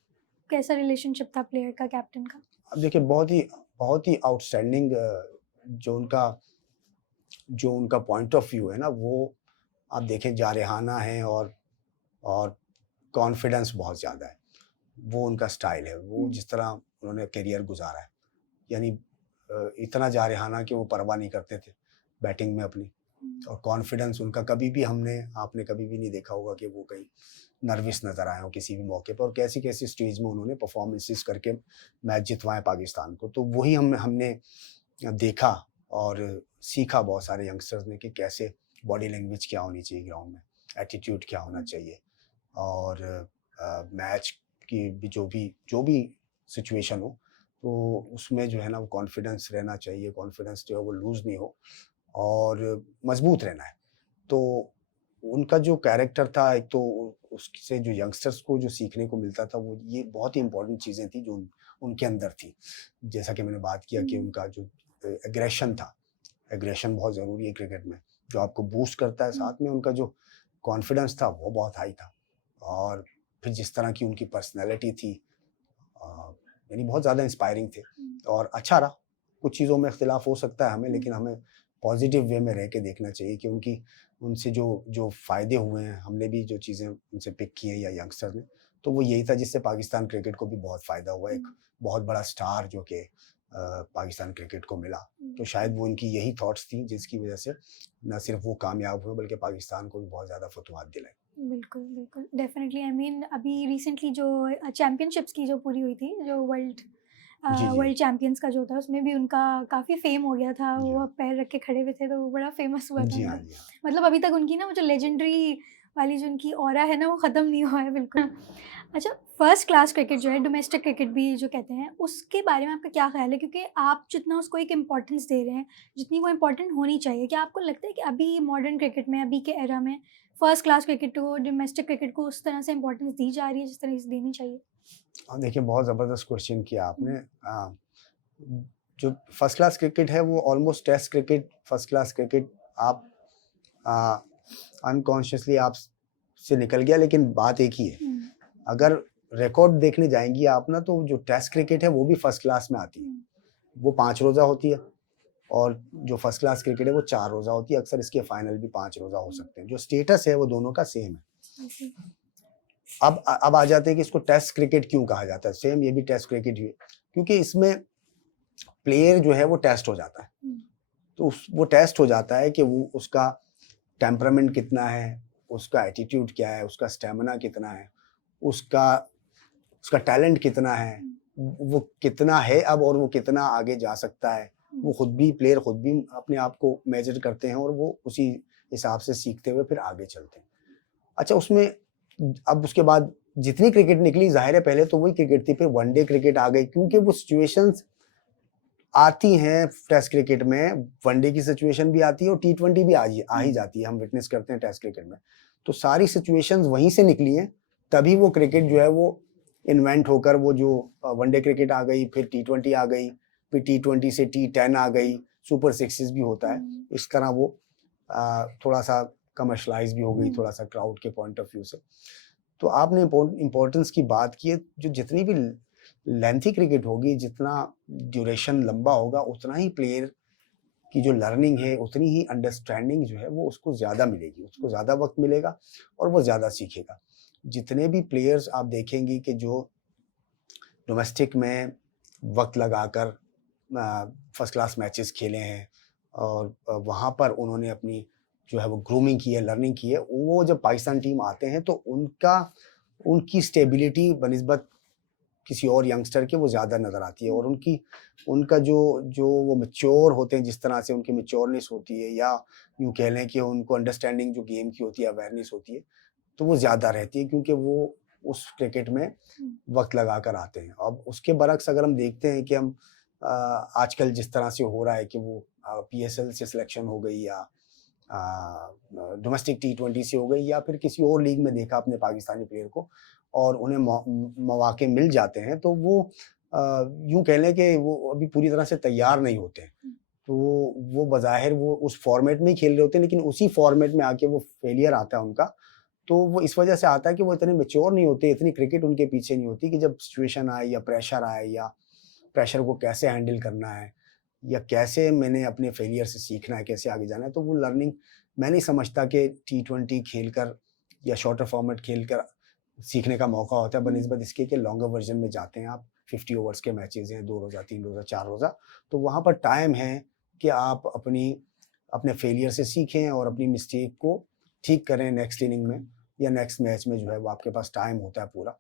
कैसा रिलेशनशिप था प्लेयर का कैप्टन का? अब देखिए बहुत ही आउटस्टैंडिंग जो उनका जो उनका पॉइंट ऑफ व्यू है ना, वो आप देखें जारहाना है और कॉन्फिडेंस बहुत ज़्यादा है। वो उनका स्टाइल है, वो जिस तरह उन्होंने करियर गुज़ारा है, यानी इतना जारहाना कि वो परवाह नहीं करते थे बैटिंग में अपनी, और कॉन्फिडेंस उनका कभी भी आपने कभी भी नहीं देखा होगा कि वो कहीं नर्वस नज़र आए हों किसी भी मौके पर, और कैसी-कैसी स्टेज में उन्होंने परफॉर्मेंसेस करके मैच जितवाए पाकिस्तान को। तो वही हमने देखा और सीखा बहुत सारे यंगस्टर्स ने कि कैसे बॉडी लैंग्वेज क्या होनी चाहिए ग्राउंड में, एटीट्यूड क्या होना चाहिए, और मैच की भी जो भी सिचुएशन हो, तो उसमें जो है ना वो कॉन्फिडेंस रहना चाहिए, कॉन्फिडेंस जो है वो लूज़ नहीं हो और मजबूत रहना है। तो उनका जो कैरेक्टर था, एक तो उससे जो यंगस्टर्स को जो सीखने को मिलता था, वो ये बहुत ही इम्पोर्टेंट चीज़ें थी जो उनके अंदर थी। जैसा कि मैंने बात किया कि उनका जो एग्रेशन था, एग्रेशन बहुत ज़रूरी है क्रिकेट में, जो आपको बूस्ट करता है, साथ में उनका जो कॉन्फिडेंस था वो बहुत हाई था। और फिर जिस तरह की उनकी पर्सनैलिटी थी, यानी बहुत ज़्यादा इंस्पायरिंग थे और अच्छा रहा। कुछ चीज़ों में इख्तिलाफ हो सकता है हमें, लेकिन हमें पॉजिटिव वे में रह के देखना चाहिए कि उनसे जो फ़ायदे हुए हैं, हमने भी जो चीज़ें उनसे पिक की हैं या यंगस्टर ने, तो वो यही था जिससे पाकिस्तान क्रिकेट को भी बहुत फ़ायदा हुआ। एक बहुत बड़ा स्टार जो कि पाकिस्तान क्रिकेट को मिला, तो शायद वो उनकी यही थॉट्स थी जिसकी वजह से न सिर्फ वो कामयाब हुए बल्कि पाकिस्तान को भी बहुत ज़्यादा फतवाहत दिलाई। बिल्कुल, बिल्कुल, डेफ़िनेटली। आई मीन अभी रिसेंटली जो चैम्पियनशिप्स की जो पूरी हुई थी, जो जी, जी। वर्ल्ड चैंपियंस का जो था, उसमें भी उनका काफ़ी फ़ेम हो गया था। जी वो हाँ। पैर रख के खड़े हुए थे, तो वो बड़ा फ़ेमस हुआ था जी हाँ, उनका। जी हाँ। मतलब अभी तक उनकी ना वो जो लेजेंडरी वाली जो उनकी ऑरा है ना, वो ख़त्म नहीं हुआ है बिल्कुल। अच्छा, फर्स्ट क्लास क्रिकेट जो है, डोमेस्टिक क्रिकेट भी जो कहते हैं, उसके बारे में आपका क्या ख़्याल है? क्योंकि आप जितना उसको एक इम्पोर्टेंस दे रहे हैं, जितनी वो इम्पोर्टेंट होनी चाहिए, क्या आपको लगता है कि अभी मॉडर्न क्रिकेट में, अभी के एरा में फर्स्ट क्लास क्रिकेट को, डोमेस्टिक क्रिकेट को उस तरह से इम्पोर्टेंस दी जा रही है, जिस तरह से देनी चाहिए? देखिए बहुत ज़बरदस्त क्वेश्चन किया आपने। हुँ, जो फर्स्ट क्लास क्रिकेट है वो almost test cricket, first class cricket आप अनकॉन्शियसली आप से निकल गया, लेकिन बात एक ही है। हुँ, अगर रिकॉर्ड देखने जाएँगी आप ना, तो जो टेस्ट क्रिकेट है वो भी फर्स्ट क्लास में आती है। हुँ, वो 5 रोज़ा होती है और जो फर्स्ट क्लास क्रिकेट है वो 4 रोज़ा होती है। अक्सर इसके फाइनल भी 5 रोज़ा हो हुँ, सकते हैं। जो स्टेटस है वो दोनों का सेम है। जी, जी। अब आ जाते हैं कि इसको टेस्ट क्रिकेट क्यों कहा जाता है? सेम ये भी टेस्ट क्रिकेट ही है, क्योंकि इसमें प्लेयर जो है वो टेस्ट हो जाता है। हुँ, तो वो टेस्ट हो जाता है कि वो उसका टेम्परामेंट कितना है, उसका एटीट्यूड क्या है, उसका स्टैमिना कितना है, उसका उसका टैलेंट कितना है, हुँ, वो कितना है अब और वो कितना आगे जा सकता है। वो हुँ, प्लेयर खुद भी अपने आप को मेज़र करते हैं और वो उसी हिसाब से सीखते हुए फिर आगे चलते हैं। अच्छा, उसमें अब उसके बाद जितनी क्रिकेट निकली, ज़ाहिर है पहले तो वही क्रिकेट थी, फिर वनडे क्रिकेट आ गई, क्योंकि वो सिचुएशंस आती हैं टेस्ट क्रिकेट में। वनडे की सिचुएशन भी आती है और टी20 भी आ ही हुँ, जाती है, हम विटनेस करते हैं टेस्ट क्रिकेट में। तो सारी सिचुएशंस वहीं से निकली हैं, तभी वो क्रिकेट जो है वो इन्वेंट होकर वो जो वनडे क्रिकेट आ गई, फिर टी20 आ गई, फिर टी20 से टी10 आ गई, सुपर सिक्सेस भी होता है। हुँ, इस तरह वो थोड़ा-सा कमर्शियलाइज़ भी हो गई, हुँ, थोड़ा-सा क्राउड के पॉइंट ऑफ व्यू से। तो आपने इम्पोर्टेंस की बात की है, जो जितनी भी लेंथी क्रिकेट होगी, जितना ड्यूरेशन लंबा होगा, उतना ही प्लेयर की जो लर्निंग है, उतनी ही अंडरस्टैंडिंग जो है वो उसको ज़्यादा मिलेगी, उसको ज़्यादा वक़्त मिलेगा और वो ज़्यादा सीखेगा। जितने भी प्लेयर्स आप देखेंगे कि जो डोमेस्टिक में वक्त लगाकर फर्स्ट क्लास मैचेस खेले हैं और वहाँ पर उन्होंने अपनी जो है वो ग्रूमिंग की है, लर्निंग की है, वो जब पाकिस्तान टीम आते हैं तो उनकी स्टेबिलिटी बनिस्बत किसी और यंगस्टर के वो ज़्यादा नज़र आती है, और उनका जो वो मैच्योर होते हैं, जिस तरह से उनकी मैच्योरनेस होती है, या यूँ कह लें कि उनको अंडरस्टैंडिंग जो गेम की होती है, अवेयरनेस होती है, तो वो ज़्यादा रहती है, क्योंकि वो उस क्रिकेट में वक्त लगा कर आते हैं। अब उसके बरक्स अगर हम देखते हैं कि हम आजकल जिस तरह से हो रहा है कि वो PSL से सिलेक्शन हो गई, या डोमेस्टिक T20 से हो गई, या फिर किसी और लीग में देखा अपने पाकिस्तानी प्लेयर को और उन्हें मौके मिल जाते हैं, तो वो यूँ कह लें कि वो अभी पूरी तरह से तैयार नहीं होते हैं। तो वो बज़ाहिर वो उस फॉर्मेट में ही खेल रहे होते हैं, लेकिन उसी फॉर्मेट में आके वो फेलियर आता है उनका। तो वो इस वजह से आता है कि वो इतने मैच्योर नहीं होते, इतनी क्रिकेट उनके पीछे नहीं होती कि जब सिचुएशन आए या प्रेशर आए, या प्रेशर को कैसे हैंडल करना है, या कैसे मैंने अपने फेलियर से सीखना है, कैसे आगे जाना है। तो वो लर्निंग मैं नहीं समझता कि T20 खेलकर या शॉर्टर फॉर्मेट खेलकर सीखने का मौका होता है, बनिस्बत इसके कि लॉन्गर वर्जन में जाते हैं आप, 50 ओवर्स के मैचेज़ हैं, 2 रोज़ा, 3 रोज़ा, 4 रोज़ा, तो वहाँ पर टाइम है कि आप अपने फेलियर से सीखें और अपनी मिस्टेक को ठीक करें नेक्स्ट इनिंग में या नेक्स्ट मैच में, जो है वो आपके पास टाइम होता है पूरा।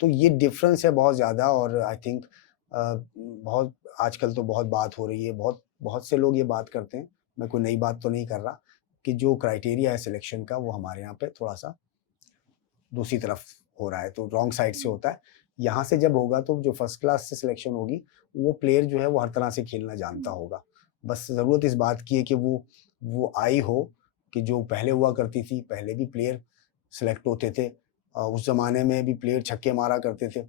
तो ये डिफरेंस है बहुत ज़्यादा, और आई थिंक बहुत आजकल तो बहुत बात हो रही है, बहुत से लोग ये बात करते हैं, मैं कोई नई बात तो नहीं कर रहा, कि जो क्राइटेरिया है सिलेक्शन का वो हमारे यहाँ पे थोड़ा-सा दूसरी तरफ हो रहा है, तो रॉन्ग साइड से होता है। यहाँ से जब होगा तो जो फर्स्ट क्लास से सिलेक्शन होगी, वो प्लेयर जो है वो हर तरह से खेलना जानता होगा। बस ज़रूरत इस बात की है कि वो आई हो कि जो पहले हुआ करती थी, पहले भी प्लेयर सेलेक्ट होते थे। उस ज़माने में भी प्लेयर छक्के मारा करते थे।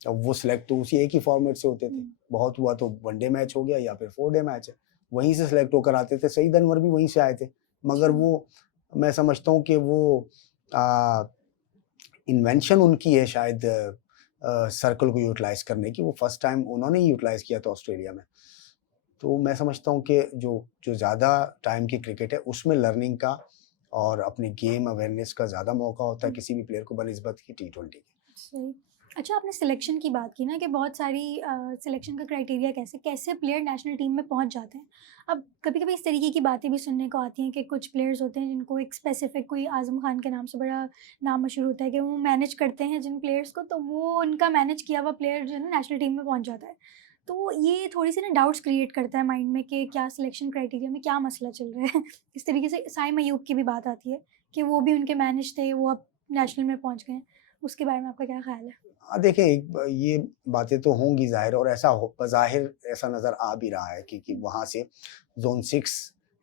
अब वो सेलेक्ट तो उसी एक ही फॉर्मेट से होते थे। बहुत हुआ तो वनडे मैच हो गया या फिर 4 डे मैच है। वहीं से सेलेक्ट होकर आते थे। सईद अनवर भी वहीं से आए थे। मगर वो मैं समझता हूँ कि वो इन्वेंशन उनकी है शायद सर्कल को यूटिलाइज़ करने की। वो फर्स्ट टाइम उन्होंने ही यूटिलाइज़ किया था ऑस्ट्रेलिया में। तो मैं समझता हूँ कि जो ज़्यादा टाइम की क्रिकेट है उसमें लर्निंग का और अपनी गेम अवेयरनेस का ज़्यादा मौका होता है किसी भी प्लेयर को बनिस्बत की T20 के। सही। अच्छा, आपने सिलेक्शन की बात की ना कि बहुत सारी सिलेक्शन का क्राइटेरिया कैसे प्लेयर नेशनल टीम में पहुंच जाते हैं। अब कभी-कभी इस तरीके की बातें भी सुनने को आती हैं कि कुछ प्लेयर्स होते हैं जिनको एक स्पेसिफिक, कोई आज़म खान के नाम से बड़ा नाम मशहूर होता है कि वो मैनेज करते हैं जिन प्लेयर्स को, तो वो उनका मैनेज किया हुआ प्लेयर जो है ना नेशनल टीम में पहुंच जाता है। तो ये थोड़ी सी ना डाउट्स क्रिएट करता है माइंड में कि क्या सिलेक्शन क्राइटेरिया में क्या मसला चल रहा है। इस तरीके से साइम अयूब की भी बात आती है कि वो भी उनके मैनेज थे, वो अब नेशनल में पहुँच गए हैं। उसके बारे में आपका क्या ख़्याल है? देखिए ये बातें तो होंगी ज़ाहिर, और ऐसा हो बज़ाहिर ऐसा नज़र आ भी रहा है कि वहाँ से ज़ोन 6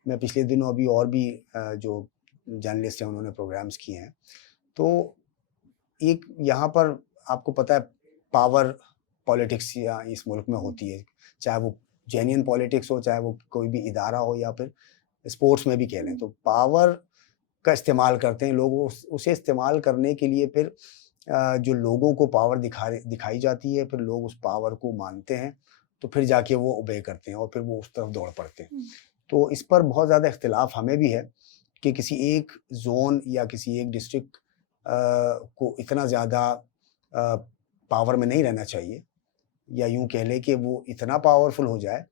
में पिछले दिनों अभी और भी जो जर्नलिस्ट हैं उन्होंने प्रोग्राम्स किए हैं। तो एक यहाँ पर आपको पता है पावर पॉलिटिक्स या इस मुल्क में होती है, चाहे वो जेन्युइन पॉलिटिक्स हो, चाहे वो कोई भी इदारा हो या फिर स्पोर्ट्स में भी कह लें, तो पावर का इस्तेमाल करते हैं लोग। उसे इस्तेमाल करने के लिए फिर जो लोगों को पावर दिखाई जाती है, फिर लोग उस पावर को मानते हैं, तो फिर जाके वो ओबे करते हैं और फिर वो उस तरफ दौड़ पड़ते हैं। तो इस पर बहुत ज़्यादा इख्तिलाफ हमें भी है कि किसी एक ज़ोन या किसी एक डिस्ट्रिक्ट को इतना ज़्यादा पावर में नहीं रहना चाहिए, या यूँ कह लें कि वो इतना पावरफुल हो जाए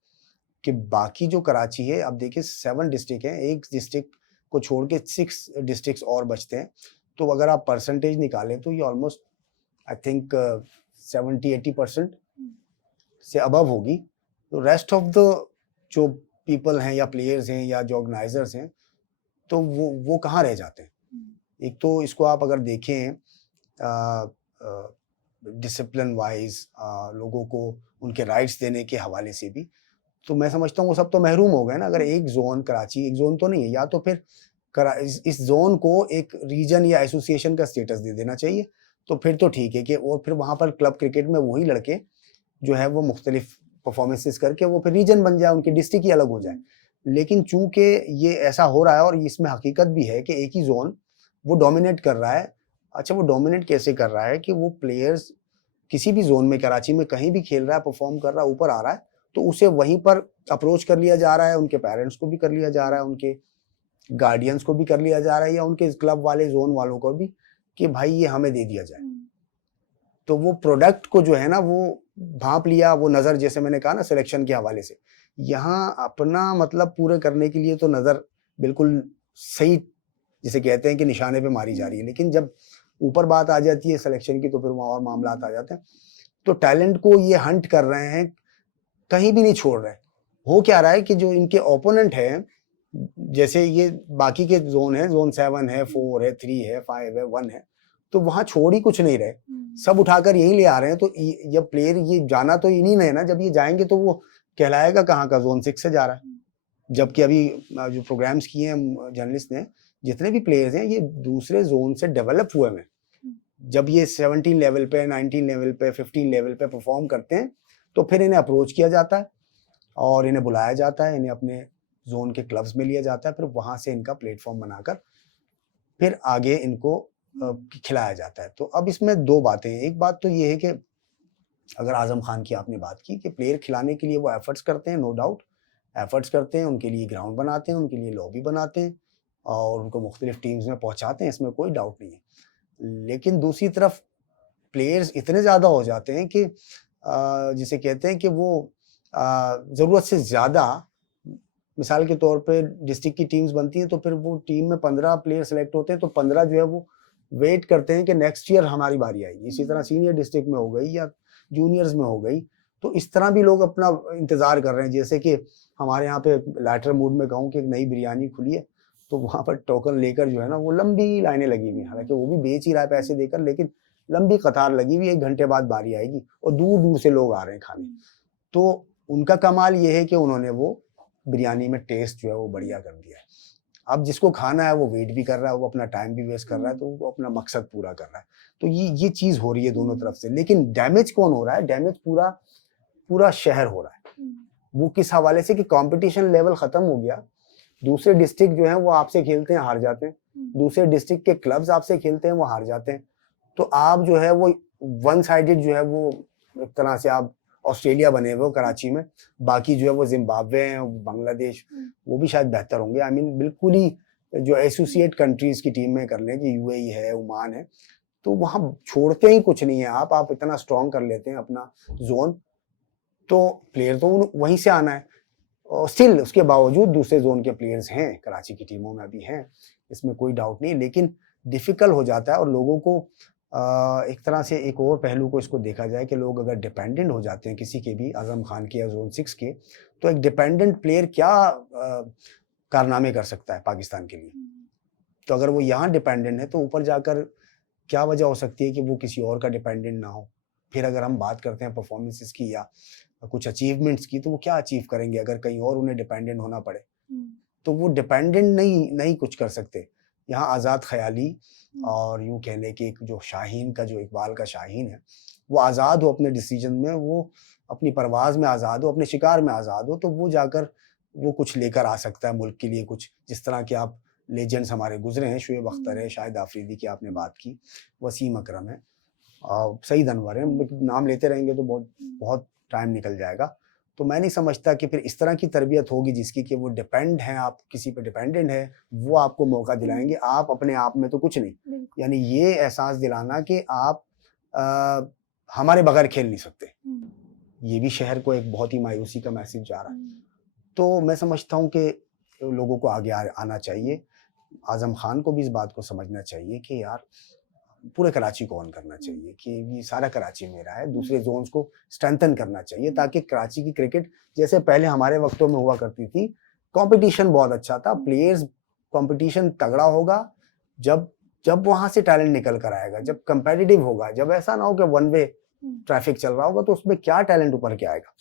कि बाकी जो कराची है, अब देखिए 7 डिस्ट्रिक्ट हैं, एक डिस्ट्रिक्ट को छोड़ के 6 डिस्ट्रिक्ट्स और बचते हैं। तो अगर आप परसेंटेज निकालें तो ये ऑलमोस्ट आई थिंक 70-80% से अबव होगी। तो रेस्ट ऑफ द जो पीपल हैं या प्लेयर्स हैं या जो ऑर्गेनाइजर्स हैं, तो वो कहाँ रह जाते हैं। एक तो इसको आप अगर देखें डिसिप्लिन वाइज, लोगों को उनके राइट्स देने के हवाले से भी, तो मैं समझता हूँ वो सब तो महरूम हो गए ना। अगर एक जोन कराची, एक जोन तो नहीं है, या तो फिर इस जोन को एक रीजन या एसोसिएशन का स्टेटस दे देना चाहिए, तो फिर तो ठीक है कि, और फिर वहाँ पर क्लब क्रिकेट में वही लड़के जो है वो मुख्तलिफ परफॉर्मेंसेस करके वो फिर रीजन बन जाए, उनकी डिस्ट्रिक्ट ही अलग हो जाए। लेकिन चूंकि ये ऐसा हो रहा है और इसमें हकीकत भी है कि एक ही जोन वो डोमिनेट कर रहा है। अच्छा, वो डोमिनेट कैसे कर रहा है कि वो प्लेयर्स किसी भी जोन में, कराची में कहीं भी खेल रहा है, परफॉर्म कर रहा है, ऊपर आ रहा है, तो उसे वहीं पर अप्रोच कर लिया जा रहा है, उनके पेरेंट्स को भी कर लिया जा रहा है, उनके गार्डियंस को भी कर लिया जा रहा है, या उनके क्लब वाले जोन वालों को भी, कि भाई ये हमें दे दिया जाए। तो वो प्रोडक्ट को जो है ना वो भांप लिया, वो नज़र, जैसे मैंने कहा ना सिलेक्शन के हवाले से, यहाँ अपना मतलब पूरे करने के लिए तो नज़र बिल्कुल सही, जिसे कहते हैं कि निशाने पे मारी जा रही है, लेकिन जब ऊपर बात आ जाती है सिलेक्शन की तो फिर वहाँ और मामलात आ जाते हैं। तो टैलेंट को ये हंट कर रहे हैं, कहीं भी नहीं छोड़ रहे। हो क्या रहा है कि जो इनके ओपोनेंट है, जैसे ये बाकी के जोन है, जोन 7 है, 4 है, 3 है, 5 है, 1 है, तो वहां छोड़ ही कुछ नहीं रहे, सब उठाकर यही ले आ रहे हैं। तो जब प्लेयर ये जाना तो इन्हीं ने है ना, जब ये जाएंगे तो वो कहलाएगा कहाँ का, जोन 6 से जा रहा है। जबकि अभी जो प्रोग्राम्स किए हैं जर्नलिस्ट ने, जितने भी प्लेयर्स हैं ये दूसरे जोन से डेवलप हुए हैं। जब ये 17 लेवल पे, 19 लेवल पे, 15 लेवल पे परफॉर्म करते हैं तो फिर इन्हें अप्रोच किया जाता है और इन्हें बुलाया जाता है, इन्हें अपने जोन के क्लब्स में लिया जाता है, फिर वहां से इनका प्लेटफॉर्म बनाकर फिर आगे इनको खिलाया जाता है। तो अब इसमें दो बातें हैं। एक बात तो ये है कि अगर आजम खान की आपने बात की कि प्लेयर खिलाने के लिए वो एफर्ट्स करते हैं, नो डाउट एफर्ट्स करते हैं, उनके लिए ग्राउंड बनाते हैं, उनके लिए लॉबी बनाते हैं और उनको मुख्तलिफ टीम्स में पहुंचाते हैं, इसमें कोई डाउट नहीं है। लेकिन दूसरी तरफ प्लेयर्स इतने ज़्यादा हो जाते हैं कि जिसे कहते हैं कि वो ज़रूरत से ज़्यादा, मिसाल के तौर पे डिस्ट्रिक्ट की टीम्स बनती हैं तो फिर वो टीम में 15 प्लेयर सेलेक्ट होते हैं, तो 15 जो है वो वेट करते हैं कि नेक्स्ट ईयर हमारी बारी आएगी। इसी तरह सीनियर डिस्ट्रिक्ट में हो गई या जूनियर्स में हो गई, तो इस तरह भी लोग अपना इंतज़ार कर रहे हैं। जैसे कि हमारे यहाँ पे लैटर मूड में कहूँ कि एक नई बिरयानी खुली है, तो वहाँ पर टोकन लेकर जो है ना वो लंबी लाइनें लगी हुई हैं, हालांकि वो भी बेच ही रहा है पैसे देकर, लेकिन लंबी कतार लगी हुई, 1 घंटे बाद बारी आएगी और दूर दूर से लोग आ रहे हैं खाने। तो उनका कमाल ये है कि उन्होंने वो बिरयानी में टेस्ट जो है वो बढ़िया कर दिया है। अब जिसको खाना है वो वेट भी कर रहा है, वो अपना टाइम भी वेस्ट कर रहा है, तो वो अपना मकसद पूरा कर रहा है। तो ये चीज़ हो रही है दोनों तरफ से। लेकिन डैमेज कौन हो रहा है? डैमेज पूरा शहर हो रहा है। वो किस हवाले से कि कंपटीशन लेवल खत्म हो गया। दूसरे डिस्ट्रिक्ट जो है वो आपसे खेलते हैं, हार जाते हैं। दूसरे डिस्ट्रिक्ट के क्लब्स आपसे खेलते हैं, वो हार जाते हैं। तो आप जो है वो वन साइडेड जो है वो एक तरह से आप ऑस्ट्रेलिया बने हुए हो कराची में, बाकी जो है वो जिम्बाब्वे हैं, बांग्लादेश, वो भी शायद बेहतर होंगे। आई मीन बिल्कुल ही जो एसोसिएट कंट्रीज की टीम में कर लें कि यूएई है, ओमान है, तो वहाँ छोड़ते ही कुछ नहीं है। आप इतना स्ट्रॉन्ग कर लेते हैं अपना जोन, तो प्लेयर तो वहीं से आना है। और स्टिल उसके बावजूद दूसरे जोन के प्लेयर्स हैं, कराची की टीमों में भी हैं, इसमें कोई डाउट नहीं, लेकिन डिफिकल्ट हो जाता है। और लोगों को एक तरह से एक और पहलू को इसको देखा जाए कि लोग अगर डिपेंडेंट हो जाते हैं किसी के भी, आजम खान के या जोन 6 के, तो एक डिपेंडेंट प्लेयर क्या कारनामे कर सकता है पाकिस्तान के लिए। तो अगर वो यहाँ डिपेंडेंट है तो ऊपर जाकर क्या वजह हो सकती है कि वो किसी और का डिपेंडेंट ना हो। फिर अगर हम बात करते हैं परफॉर्मेंसेस की या कुछ अचीवमेंट्स की, तो वो क्या अचीव करेंगे अगर कहीं और उन्हें डिपेंडेंट होना पड़े। तो वो डिपेंडेंट नहीं कुछ कर सकते। यहाँ आज़ाद ख्याली और यूँ कह लें कि एक जो शाहीन का, जो इकबाल का शाहीन है, वो आज़ाद हो अपने डिसीजन में, वो अपनी परवाज़ में आज़ाद हो, अपने शिकार में आज़ाद हो, तो वो जाकर वो कुछ लेकर आ सकता है मुल्क के लिए कुछ। जिस तरह के आप लेजेंड्स हमारे गुजरे हैं, शुएब अख्तर है, शाहिद आफरीदी की आपने बात की, वसीम अकरम है, सईद अनवर है, नाम लेते रहेंगे तो बहुत टाइम निकल जाएगा। तो मैं नहीं समझता कि फिर इस तरह की तरबियत होगी जिसकी कि वो डिपेंड हैं, आप किसी पे डिपेंडेंट है, वो आपको मौका दिलाएंगे। आप अपने आप में तो कुछ नहीं, यानी ये एहसास दिलाना कि आप हमारे बगैर खेल नहीं सकते, ये भी शहर को एक बहुत ही मायूसी का मैसेज जा रहा है। तो मैं समझता हूँ कि लोगों को आगे आना चाहिए, आजम खान को भी इस बात को समझना चाहिए कि यार पूरे कराची को ऑन करना चाहिए कि ये सारा कराची मेरा है। दूसरे जोन्स को स्ट्रेंथन करना चाहिए ताकि कराची की क्रिकेट जैसे पहले हमारे वक्तों में हुआ करती थी, कंपटीशन बहुत अच्छा था, प्लेयर्स कंपटीशन तगड़ा होगा जब वहां से टैलेंट निकल कर आएगा, जब कंपेटिटिव होगा, जब ऐसा ना हो कि वन वे ट्रैफिक चल रहा होगा तो उसमें क्या टैलेंट उभर के आएगा।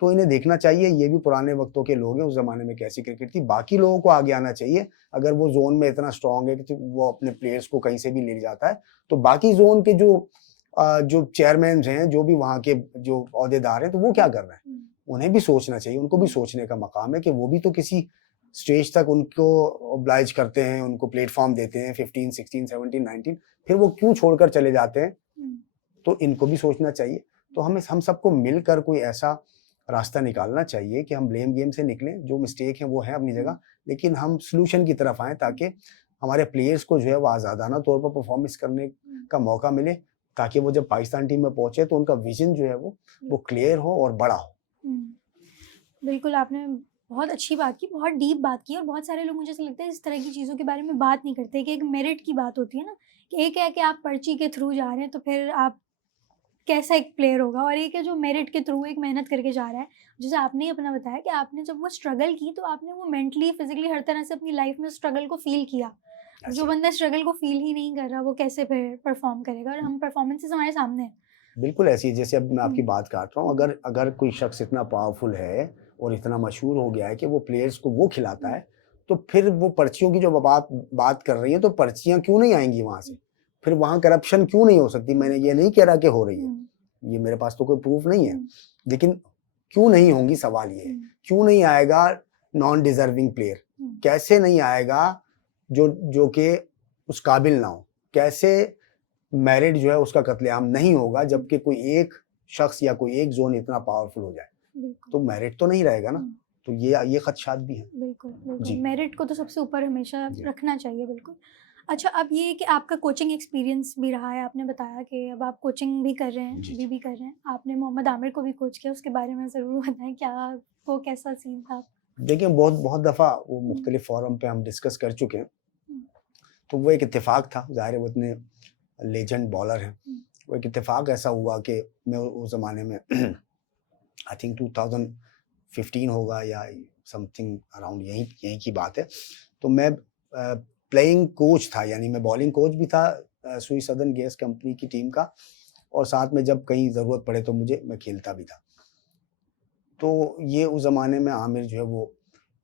तो इन्हें देखना चाहिए, ये भी पुराने वक्तों के लोग हैं, उस जमाने में कैसी क्रिकेट थी। बाकी लोगों को आगे आना चाहिए, अगर वो जोन में इतना स्ट्रांग है कि वो अपने प्लेयर्स को कहीं से भी ले जाता है, तो बाकी जोन के जो चेयरमैन हैं, जो भी वहाँ के जो ओहदेदार हैं, तो वो क्या कर रहे हैं, उन्हें भी सोचना चाहिए। उनको भी सोचने का मकाम है कि वो भी तो किसी स्टेज तक उनको ऑब्लाइज करते हैं, उनको प्लेटफॉर्म देते हैं 15, 16, 17, 19, फिर वो क्यों छोड़कर चले जाते हैं। तो इनको भी सोचना चाहिए। तो हम सबको मिलकर कोई ऐसा रास्ता निकालना चाहिए कि हम ब्लेम गेम से निकलें, जो मिस्टेक हैं वो है अपनी जगह, लेकिन हम सॉल्यूशन की तरफ आएं ताकि हमारे प्लेयर्स को जो है वो आज़ादाना तौर पर परफॉर्मेंस करने का मौका मिले, ताकि वो जब पाकिस्तान टीम में पहुंचे तो उनका विजन जो है वो क्लियर हो और बड़ा हो। बिल्कुल, आपने बहुत अच्छी बात की, बहुत डीप बात की, और बहुत सारे लोग मुझे ऐसा लगता है इस तरह की चीज़ों के बारे में बात नहीं करते कि एक मेरिट की बात होती है ना, कि एक है कि आप पर्ची के थ्रू जा रहे हैं तो फिर आप कैसा एक प्लेयर होगा, और एक है जो मेरिट के थ्रू एक मेहनत करके जा रहा है। जैसे आपने ही अपना बताया कि आपने जब वो स्ट्रगल की तो आपने वो मेंटली, फिज़िकली हर तरह से अपनी लाइफ़ में स्ट्रगल को फ़ील किया। जो बंदा स्ट्रगल को फ़ील ही नहीं कर रहा वो कैसे फिर परफ़ॉर्म करेगा, और हम परफ़ॉर्मेंसेस हमारे सामने हैं। बिल्कुल ऐसी है, जैसे अब मैं आपकी हुँ, बात काट रहा हूँ, अगर अगर कोई शख्स इतना पावरफुल है और इतना मशहूर हो गया है कि वो प्लेयर्स को वो खिलाता है, तो फिर वो पर्चियों की जो बात बात कर रही है, तो पर्चियाँ क्यों नहीं आएँगी वहाँ से? फिर वहाँ करप्शन क्यों नहीं हो सकती? मैंने ये नहीं कह रहा कि हो रही है, ये मेरे पास तो कोई प्रूफ नहीं है, लेकिन क्यों नहीं होंगी, सवाल ये है। क्यों नहीं आएगा नॉन डिज़र्विंग प्लेयर? कैसे नहीं आएगा जो कि उस काबिल ना हो? कैसे मेरिट जो है उसका कत्लेआम नहीं होगा जबकि कोई एक शख्स या कोई एक ज़ोन इतना पावरफुल हो जाए? तो मेरिट तो नहीं रहेगा ना, तो ये खदशात भी हैं। बिल्कुल, जी। मेरिट को तो सबसे ऊपर हमेशा जी। रखना चाहिए, बिल्कुल। अच्छा, अब ये है कि आपका कोचिंग एक्सपीरियंस भी रहा है, आपने बताया कि अब आप कोचिंग भी कर रहे हैं, जी, अभी भी कर रहे हैं। आपने मोहम्मद आमिर को भी कोच किया, उसके बारे में ज़रूर बताएँ, क्या वो कैसा सीन था? देखिए, बहुत बहुत दफ़ा वो हुँ, मुख्तलिफ फ़ोरम पे हम डिस्कस कर चुके हैं, हुँ, तो वो एक इत्तेफ़ाक था, ज़ाहिर है वो इतने लेजेंड बॉलर हैं। हुँ, वो एक इत्तेफ़ाक ऐसा हुआ कि मैं उस ज़माने में आई थिंक 2015 होगा या समथिंग अराउंड यहीं यहीं की बात है। तो मैं प्लेइंग कोच था, यानी मैं बॉलिंग कोच भी था सुई सदर्न गैस कंपनी की टीम का, और साथ में जब कहीं ज़रूरत पड़े तो मैं खेलता भी था। तो ये उस ज़माने में आमिर जो है वो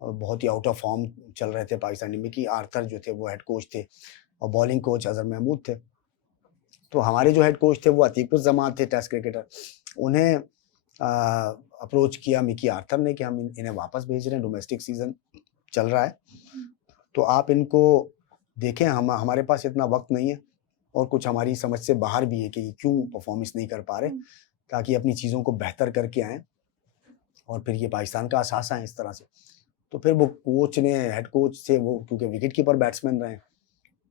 बहुत ही आउट ऑफ फॉर्म चल रहे थे पाकिस्तान टीम में, कि आर्थर जो थे वो हेड कोच थे और बॉलिंग कोच अज़हर महमूद थे। तो हमारे जो हेड कोच थे वो अतीकुज़्ज़मान थे, टेस्ट क्रिकेटर। उन्हें अप्रोच किया मिकी आर्थर ने कि हम इन्हें वापस भेज रहे हैं, डोमेस्टिक सीज़न चल रहा है, तो आप इनको देखें, हमारे पास इतना वक़्त नहीं है और कुछ हमारी समझ से बाहर भी है कि ये क्यों परफ़ॉर्मेंस नहीं कर पा रहे, ताकि अपनी चीज़ों को बेहतर करके आएँ और फिर ये पाकिस्तान का असासा है इस तरह से। तो फिर वो कोच ने, हेड कोच थे वो, क्योंकि विकेट कीपर बैट्समैन रहे हैं,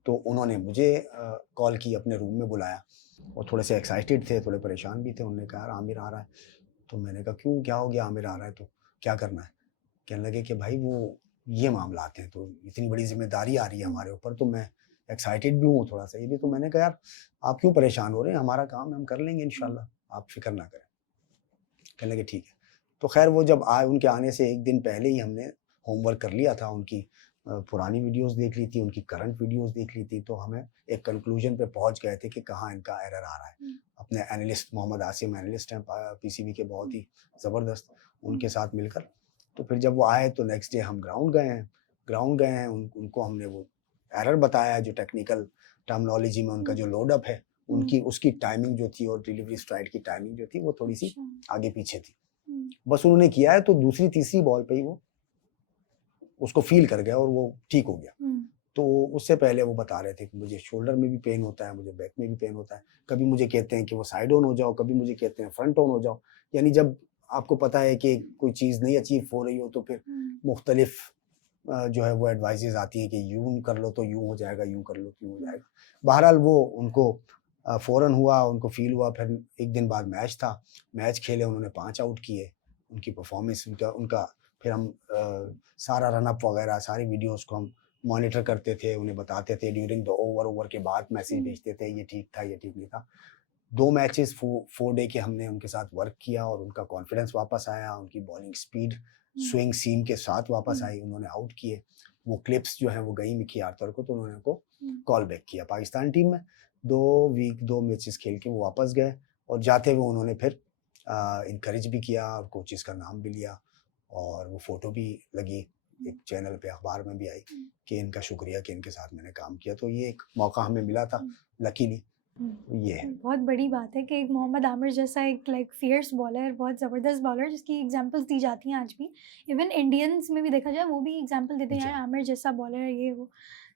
तो उन्होंने मुझे कॉल की, अपने रूम में बुलाया और थोड़े से एक्साइटेड थे, थोड़े परेशान भी थे। उन्होंने कहा, यार आमिर आ रहा है। तो मैंने कहा, क्यों, क्या हो गया, आमिर आ रहा है तो क्या करना है? कहने लगे कि भाई वो ये मामलात हैं, तो इतनी बड़ी ज़िम्मेदारी आ रही है हमारे ऊपर, तो मैं एक्साइटेड भी हूँ थोड़ा-सा ये भी। तो मैंने कहा, यार आप क्यों परेशान हो रहे हैं, हमारा काम है, हम कर लेंगे इंशाल्लाह, आप फ़िक्र ना करें। कहने लगे ठीक है। तो ख़ैर वो जब आए, उनके आने से 1 दिन पहले ही हमने होमवर्क कर लिया था, उनकी पुरानी वीडियोज़ देख ली थी, उनकी करंट वीडियोज़ देख ली थी, तो हमें एक कंक्लूज़न पे पहुँच गए थे कि कहाँ इनका एरर आ रहा है। अपने एनालिस्ट मोहम्मद आसिम एनालिस्ट हैं पीसीबी के, बहुत ही ज़बरदस्त, उनके साथ मिलकर। तो फिर जब वो आए तो नेक्स्ट डे हम ग्राउंड गए हैं, उनको हमने वो एरर बताया, जो टेक्निकल टर्मिनोलॉजी में उनका जो लोड अप है, उनकी उसकी टाइमिंग जो थी और डिलीवरी स्ट्राइड की टाइमिंग जो थी वो थोड़ी-सी आगे पीछे थी। बस उन्होंने किया है, तो दूसरी तीसरी बॉल पे ही वो उसको फ़ील कर गया और वो ठीक हो गया। तो उससे पहले वो बता रहे थे कि मुझे शोल्डर में भी पेन होता है, मुझे बैक में भी पेन होता है। कभी मुझे कहते हैं कि वो साइड ऑन हो जाओ, कभी मुझे कहते हैं फ्रंट ऑन हो जाओ। यानी जब आपको पता है कि कोई चीज़ नहीं अचीव हो रही हो, तो फिर मुख्तलिफ जो है वो एडवाइसेज़ आती हैं कि यूँ कर लो तो यूँ हो जाएगा, यूँ कर लो तो यूँ हो जाएगा। बहरहाल वो उनको फ़ौरन हुआ, उनको फ़ील हुआ। फिर 1 दिन बाद मैच था, मैच खेले, उन्होंने 5 आउट किए। उनकी परफ़ॉर्मेंस, उनका उनका फिर हम सारा रन अप वगैरह सारी वीडियोज़ को हम मॉनिटर करते थे, उन्हें बताते थे ड्यूरिंग द ओवर के बाद मैसेज भेजते थे, ये ठीक था, ये ठीक नहीं था। 2 मैचेस 4 डे के हमने उनके साथ वर्क किया और उनका कॉन्फिडेंस वापस आया, उनकी बॉलिंग स्पीड स्विंग सीम के साथ वापस आई, उन्होंने आउट किए। वो क्लिप्स जो हैं वो गई मिकी आर्थर को, तो उन्होंने उनको कॉल बैक किया पाकिस्तान टीम में। 2 मैचेस खेल के वो वापस गए और जाते हुए उन्होंने फिर एनकरेज भी किया और कोचेज़ का नाम भी लिया और वो फ़ोटो भी लगी एक चैनल पे, अखबार में भी आई कि इनका शुक्रिया कि इनके साथ मैंने काम किया। तो ये एक मौका हमें मिला था लकीली, ये है। बहुत बड़ी बात है कि एक मोहम्मद आमिर जैसा एक लाइक फ़ियर्स बॉलर, बहुत ज़बरदस्त बॉलर, जिसकी एग्ज़ाम्पल्स दी जाती हैं आज भी। इवन इंडियंस में भी देखा जाए वो भी एग्ज़ाम्पल देते हैं, जी, यार आमिर जैसा बॉलर है ये वो।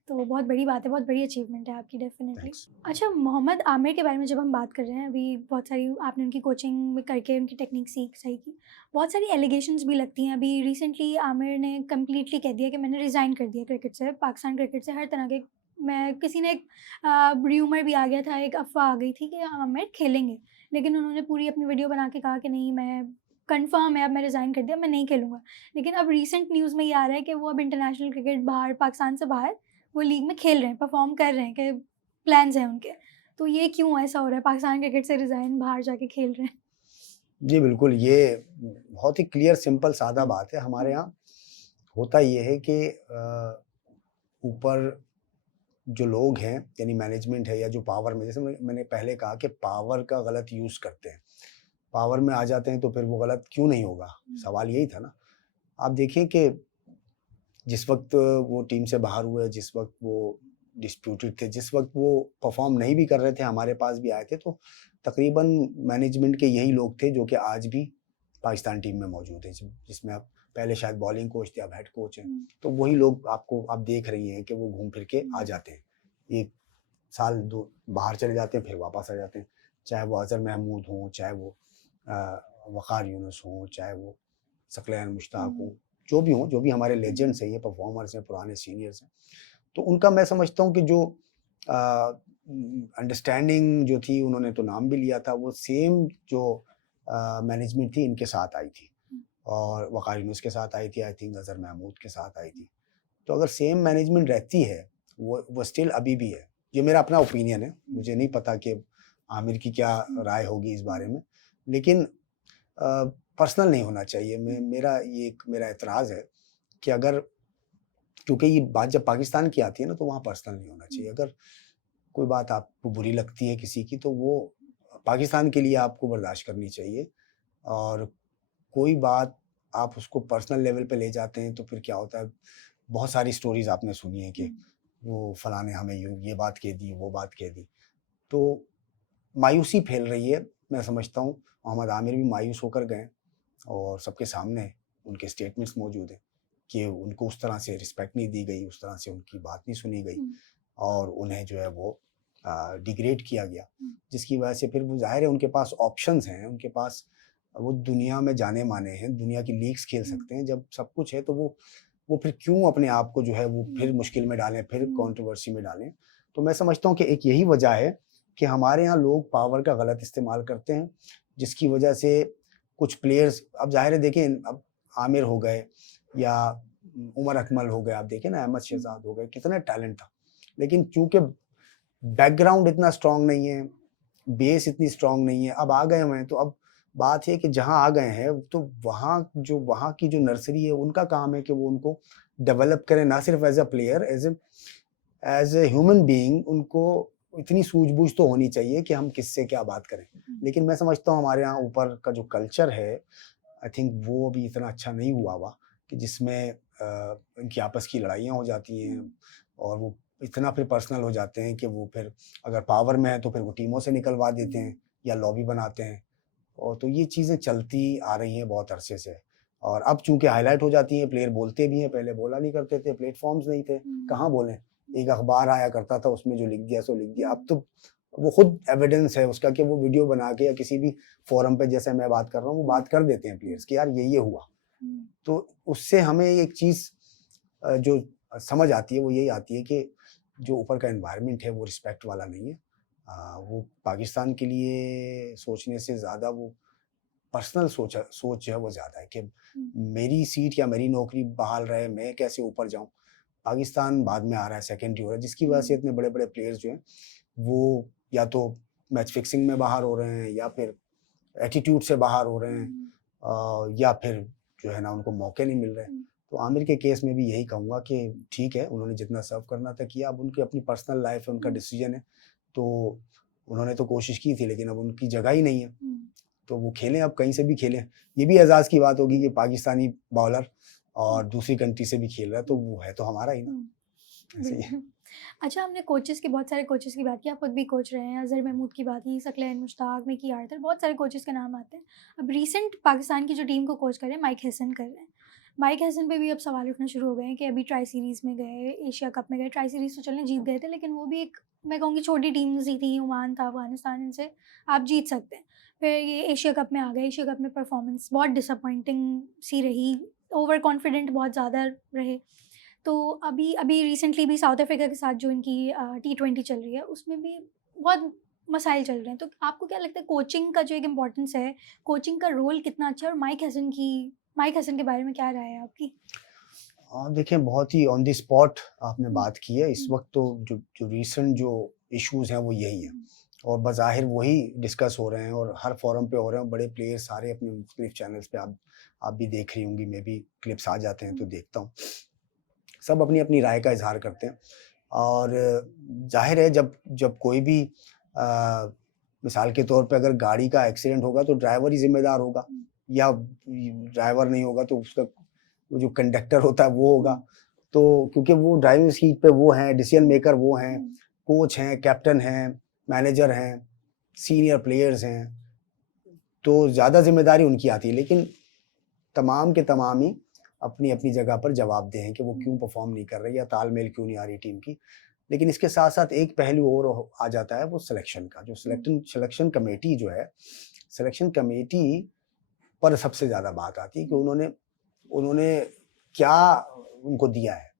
तो बहुत बड़ी बात है, बहुत बड़ी अचीवमेंट है आपकी, डेफ़िनेटली। थैंक्स। अच्छा, मोहम्मद आमिर के बारे में जब हम बात कर रहे हैं, अभी बहुत सारी आपने उनकी कोचिंग में करके उनकी टेक्निक सीख सही की। बहुत सारी एलिगेशंस भी लगती हैं। अभी रिसेंटली आमिर ने कंप्लीटली कह दिया कि मैंने रिज़ाइन कर दिया क्रिकेट से, पाकिस्तान क्रिकेट से, हर तरह के मैं किसी ने एक र्यूमर भी आ गया था, एक अफ़वाह आ गई थी कि आमिर खेलेंगे, लेकिन उन्होंने पूरी अपनी वीडियो बना के कहा कि नहीं, मैं कन्फर्म है, अब मैं रिज़ाइन कर दिया, मैं नहीं खेलूँगा। लेकिन अब रीसेंट न्यूज़ में ये आ रहा है कि वो अब इंटरनेशनल क्रिकेट बाहर, पाकिस्तान से बाहर वो लीग में खेल रहे हैं, परफ़ॉर्म कर रहे हैं, कि प्लान्स हैं उनके। तो ये क्यों ऐसा हो रहा है, पाकिस्तान क्रिकेट से रिज़ाइन बाहर जाके खेल रहे हैं? जी, बिल्कुल, ये बहुत ही क्लियर, सिंपल, सादा बात है। हमारे हुँ, यहाँ होता ये है कि ऊपर जो लोग हैं, यानी मैनेजमेंट है या जो पावर में, जैसे मैंने पहले कहा कि पावर का गलत यूज़ करते हैं। पावर में आ जाते हैं तो फिर वो गलत क्यों नहीं होगा? हुँ, सवाल यही था ना। आप देखिए कि जिस वक़्त वो टीम से बाहर हुए, जिस वक़्त वो डिस्प्यूटेड थे, जिस वक़्त वो परफ़ॉर्म नहीं भी कर रहे थे, हमारे पास भी आए थे, तो तकरीबन मैनेजमेंट के यही लोग थे जो कि आज भी पाकिस्तान टीम में मौजूद हैं, जिसमें अब पहले शायद बॉलिंग कोच थे, अब हेड कोच हैं। हुँ, तो वही लोग आपको आप देख रही हैं कि वो घूम फिर के आ हुँ, जाते हैं। 1 साल, 2 बाहर चले जाते हैं, फिर वापस आ जाते हैं। चाहे वो अज़हर महमूद हों, चाहे वो वक़ार यूनुस हों, चाहे वो सकलैन मुश्ताक हों, हुँ, जो भी हों, जो भी हमारे हुँ, लेजेंड्स हैं, ये परफ़ॉर्मर्स हैं, पुराने सीनियर्स हैं। तो उनका मैं समझता हूँ कि जो अंडरस्टैंडिंग जो थी, उन्होंने तो नाम भी लिया था, वो सेम जो मैनेजमेंट थी इनके साथ आई थी, हुँ, और वक़ार यूनुस के साथ आई थी, आई थिंक अज़हर महमूद के साथ आई थी। तो अगर सेम मैनेजमेंट रहती है, वो स्टिल अभी भी है। ये मेरा अपना ओपिनियन है, हुँ, मुझे नहीं पता कि आमिर की क्या हुँ, राय होगी इस बारे हुँ, में। लेकिन पर्सनल नहीं होना चाहिए। हुँ, मेरा एतराज़ है कि अगर, क्योंकि ये बात जब पाकिस्तान की आती है ना, तो वहाँ पर्सनल नहीं होना हुँ, चाहिए। अगर कोई बात आपको बुरी लगती है किसी की, तो वो पाकिस्तान के लिए आपको बर्दाश्त करनी चाहिए। और कोई बात आप उसको पर्सनल लेवल पे ले जाते हैं, तो फिर क्या होता है, बहुत सारी स्टोरीज़ आपने सुनी है कि हुँ, वो फलाँ ने हमें ये बात कह दी, वो बात कह दी। तो मायूसी फैल रही है, मैं समझता हूँ। मोहम्मद आमिर भी मायूस होकर गए, और सबके सामने उनके स्टेटमेंट्स मौजूद हैं कि उनको उस तरह से रिस्पेक्ट नहीं दी गई, उस तरह से उनकी बात नहीं सुनी गई, हुँ, और उन्हें जो है वो डिग्रेड किया गया। हुँ, जिसकी वजह से फिर वो ज़ाहिर है, उनके पास ऑप्शंस हैं, उनके पास वो दुनिया में जाने-माने हैं, दुनिया की लीग्स खेल हुँ, सकते हैं। जब सब कुछ है तो वो फिर क्यों अपने आप को जो है वो हुँ, फिर मुश्किल में डालें, फिर हुँ, कंट्रोवर्सी में डालें। तो मैं समझता हूँ कि एक यही वजह है कि हमारे यहाँ लोग पावर का गलत इस्तेमाल करते हैं, जिसकी वजह से कुछ प्लेयर्स, अब ज़ाहिर है, देखिए, अब आमिर हो गए या उमर अकमल हो गए, आप देखिए ना, अहमद हुँ, शहज़ाद हो गए, कितना टैलेंट था। लेकिन चूँकि बैकग्राउंड इतना स्ट्रॉन्ग नहीं है, बेस इतनी स्ट्रॉन्ग नहीं है, अब आ गए हुए हैं, तो अब बात है कि जहाँ आ गए हैं, तो वहाँ की जो नर्सरी है, उनका काम है कि वो उनको डेवलप करें, ना सिर्फ़ as a player, as a human being. उनको इतनी सूझबूझ तो होनी चाहिए कि हम किससे क्या बात करें। हुँ, लेकिन मैं समझता हूँ हमारे यहाँ ऊपर का जो कल्चर है, आई थिंक वो अभी इतना अच्छा नहीं हुआ कि जिसमें इनकी आपस की लड़ाइयाँ हो जाती हैं, हुँ, और वो इतना फिर पर्सनल हो जाते हैं कि वो फिर अगर पावर में है तो फिर वो टीमों से निकलवा देते हुँ, हैं या लॉबी बनाते हैं। और तो ये चीज़ें चलती आ रही हैं बहुत अरसे से, और अब चूँकि हाइलाइट हो जाती हैं, प्लेयर बोलते भी हैं, पहले बोला नहीं करते थे, प्लेटफ़ॉर्म्स नहीं थे, हुँ, कहाँ बोलें? एक अखबार आया करता था, उसमें जो लिख दिया सो लिख दिया। अब हुँ, तो वो खुद एविडेंस है उसका कि वो वीडियो बना के या किसी भी फ़ोरम पे, जैसे मैं बात कर रहा हूँ, वो हुँ, बात कर देते हैं हुँ, प्लेयर्स कि यार ये हुआ। हुँ, तो उससे हमें एक चीज़ जो समझ आती है, वो यही आती है कि जो ऊपर का एनवायरनमेंट है वो रिस्पेक्ट वाला नहीं है। वो पाकिस्तान के लिए सोचने से ज़्यादा वो पर्सनल सोच जो है वो ज़्यादा है कि हुँ, मेरी सीट या मेरी नौकरी बहाल रहे, मैं कैसे ऊपर जाऊँ। पाकिस्तान बाद में आ रहा है, सेकेंडरी हो रहा है, जिसकी वजह से हुँ, इतने बड़े-बड़े प्लेयर्स जो हैं, वो या तो मैच फिक्सिंग में बाहर हो रहे हैं, या फिर एटीट्यूड से बाहर हो रहे हैं, हुँ, या फिर जो है ना, उनको मौके नहीं मिल रहे हैं। हुँ, तो आमिर के केस में भी यही कहूँगा कि ठीक है, उन्होंने जितना सर्व करना था किया, अब उनकी अपनी पर्सनल लाइफ़ है, उनका हुँ, डिसीज़न है। तो उन्होंने तो कोशिश की थी, लेकिन अब उनकी जगह ही नहीं है। हुँ, तो वो खेलें, अब कहीं से भी खेलें। ये भी एज़ाज़ की बात होगी कि पाकिस्तानी बॉलर हुँ, और दूसरी कंट्री से भी खेल रहा है, तो वो है तो हमारा ही ना, हुँ, ऐसे ही है। बिल्कुल। अच्छा, हमने कोचेज़ की, बहुत सारे कोचेज़ की बात की, आप खुद भी कोच रहे हैं, अज़हर महमूद की बात की, सकलैन मुश्ताक, मिकी आर्थर, बहुत सारे कोचेज़ के नाम आते हैं। अब रीसेंट पाकिस्तान की जो टीम को कोच कर रहे हैं, माइक हेसन कर रहे हैं। माइक हेसन पे भी अब सवाल उठना शुरू हो गए हैं कि अभी ट्राई सीरीज़ में गए, एशिया कप में गए, ट्राई सीरीज़ तो चलें जीत गए थे, लेकिन वो भी एक, मैं कहूँगी, छोटी टीम्स ही थी, ओमान था, अफ़गानिस्तान, इनसे आप जीत सकते हैं। फिर ये एशिया कप में आ गए, एशिया कप में परफ़ॉर्मेंस बहुत डिसअपॉइंटिंग सी रही, ओवर कॉन्फिडेंट बहुत ज़्यादा रहे। तो अभी अभी रिसेंटली भी साउथ अफ्रीका के साथ जो इनकी T20 चल रही है उसमें भी बहुत मसाइल चल रहे हैं, तो आपको क्या लगता है कोचिंग का जो एक इम्पोर्टेंस है, कोचिंग का रोल कितना अच्छा है, और माइक हसन के बारे में क्या राय है आपकी? देखिए, बहुत ही ऑन द स्पॉट आपने हुँ, बात की है। इस हुँ, वक़्त तो जो जो रीसेंट जो इश्यूज़ हैं वो यही हैं, हुँ, और बज़ाहिर वही डिस्कस हो रहे हैं और हर फ़ोरम पे हो रहे हैं। बड़े प्लेयर सारे अपने मुख्तलिफ चैनल्स पे आप भी देख रही होंगी, मैं भी क्लिप्स आ जाते हैं तो हुँ, देखता हूँ। सब अपनी-अपनी राय का इज़हार करते हैं, और ज़ाहिर है जब जब कोई भी मिसाल के तौर पे अगर गाड़ी का एक्सीडेंट होगा तो ड्राइवर ही ज़िम्मेदार होगा, हुँ, या ड्राइवर नहीं होगा तो उसका वो जो कंडक्टर होता है वो होगा। हुँ, तो क्योंकि वो ड्राइविंग सीट पे वो हैं, डिसीजन हुँ, मेकर वो हैं, हुँ, कोच हैं, कैप्टन हैं, मैनेजर हैं, सीनियर प्लेयर्स हैं, तो ज़्यादा ज़िम्मेदारी उनकी आती है। लेकिन तमाम के तमाम ही अपनी-अपनी जगह पर जवाबदेह हैं कि वो हुँ, क्यों परफ़ॉर्म नहीं कर रहे या तालमेल क्यों नहीं आ रही टीम की। लेकिन इसके साथ-साथ एक पहलू और आ जाता है वो सिलेक्शन का। जो हुँ, सिलेक्शन कमेटी जो है, सिलेक्शन कमेटी पर सबसे ज़्यादा बात आती है कि हुँ, उन्होंने उन्होंने क्या उनको दिया है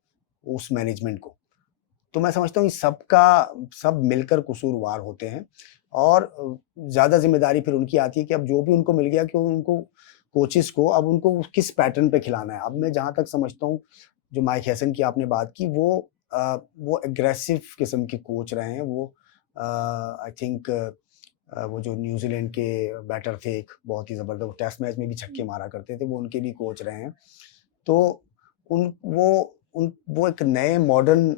उस मैनेजमेंट को। तो मैं समझता हूँ सब मिलकर कसूरवार होते हैं, और ज़्यादा ज़िम्मेदारी फिर उनकी आती है कि अब जो भी उनको मिल गया कि उनको कोचेज़ को अब उनको किस पैटर्न पे खिलाना है। अब मैं जहाँ तक समझता हूँ, जो माइक हेसन की आपने बात की, वो एग्रेसिव किस्म के कोच रहे हैं। वो आई थिंक वो जो न्यूज़ीलैंड के बैटर थे, एक बहुत ही ज़बरदस्त, वो टेस्ट मैच में भी छक्के हुँ, मारा करते थे, वो उनके भी कोच रहे हैं। तो उन वो एक नए मॉडर्न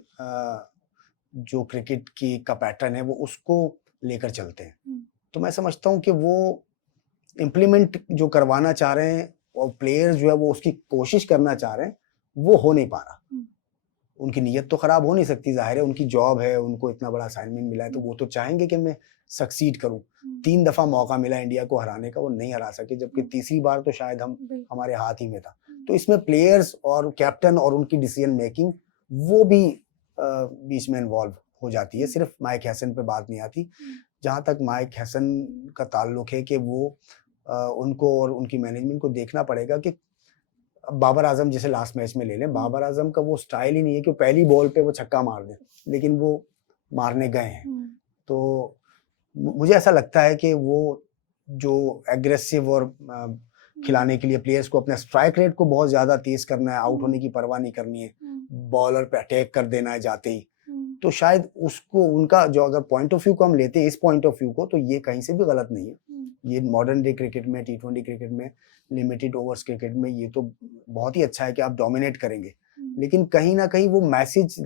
जो क्रिकेट की का पैटर्न है वो उसको लेकर चलते हैं। हुँ, तो मैं समझता हूँ कि वो इम्प्लीमेंट जो करवाना चाह रहे हैं और प्लेयर्स जो है वो उसकी कोशिश करना चाह रहे हैं, वो हो नहीं पा रहा। हुँ, उनकी नीयत तो खराब हो नहीं सकती, ज़ाहिर है उनकी जॉब है, उनको इतना बड़ा असाइनमेंट मिला है तो हुँ, वो तो चाहेंगे कि मैं सक्सीड करूँ। हुँ, 3 दफ़ा मौका मिला इंडिया को हराने का, वो नहीं हरा सके, जबकि हुँ, तीसरी बार तो शायद हम बिल्कुल, हमारे हाथ ही में था। हुँ, तो इसमें प्लेयर्स और कैप्टन और उनकी डिसीजन मेकिंग वो भी बीच में इन्वॉल्व हो जाती है, हुँ, सिर्फ़ माइक हैसन पे बात नहीं आती। हुँ, जहाँ तक माइक हैसन का ताल्लुक है कि उनको और उनकी मैनेजमेंट को देखना पड़ेगा कि अब बाबर आज़म जैसे लास्ट मैच में ले लें, हुँ, बाबर आज़म का वो स्टाइल ही नहीं है कि वो पहली बॉल पे वो छक्का मार दें, लेकिन वो मारने गए हैं। हुँ, तो मुझे ऐसा लगता है कि वो जो एग्रेसिव और हुँ, खिलाने के लिए प्लेयर्स को अपने स्ट्राइक रेट को बहुत ज़्यादा तेज़ करना है, आउट हुँ, होने की परवाह नहीं करनी है, हुँ, बॉलर पे अटैक कर देना है जाते ही। हुँ, तो शायद उसको उनका जो अगर पॉइंट ऑफ व्यू को हम लेते हैं इस पॉइंट ऑफ व्यू को, तो ये कहीं से भी गलत नहीं है। हुँ, ये मॉडर्न डे क्रिकेट में, टी20 क्रिकेट में, लिमिटेड ओवर्स क्रिकेट में ये तो बहुत ही अच्छा है कि आप डोमिनेट करेंगे। हुँ, लेकिन कहीं न कहीं वो मैसेज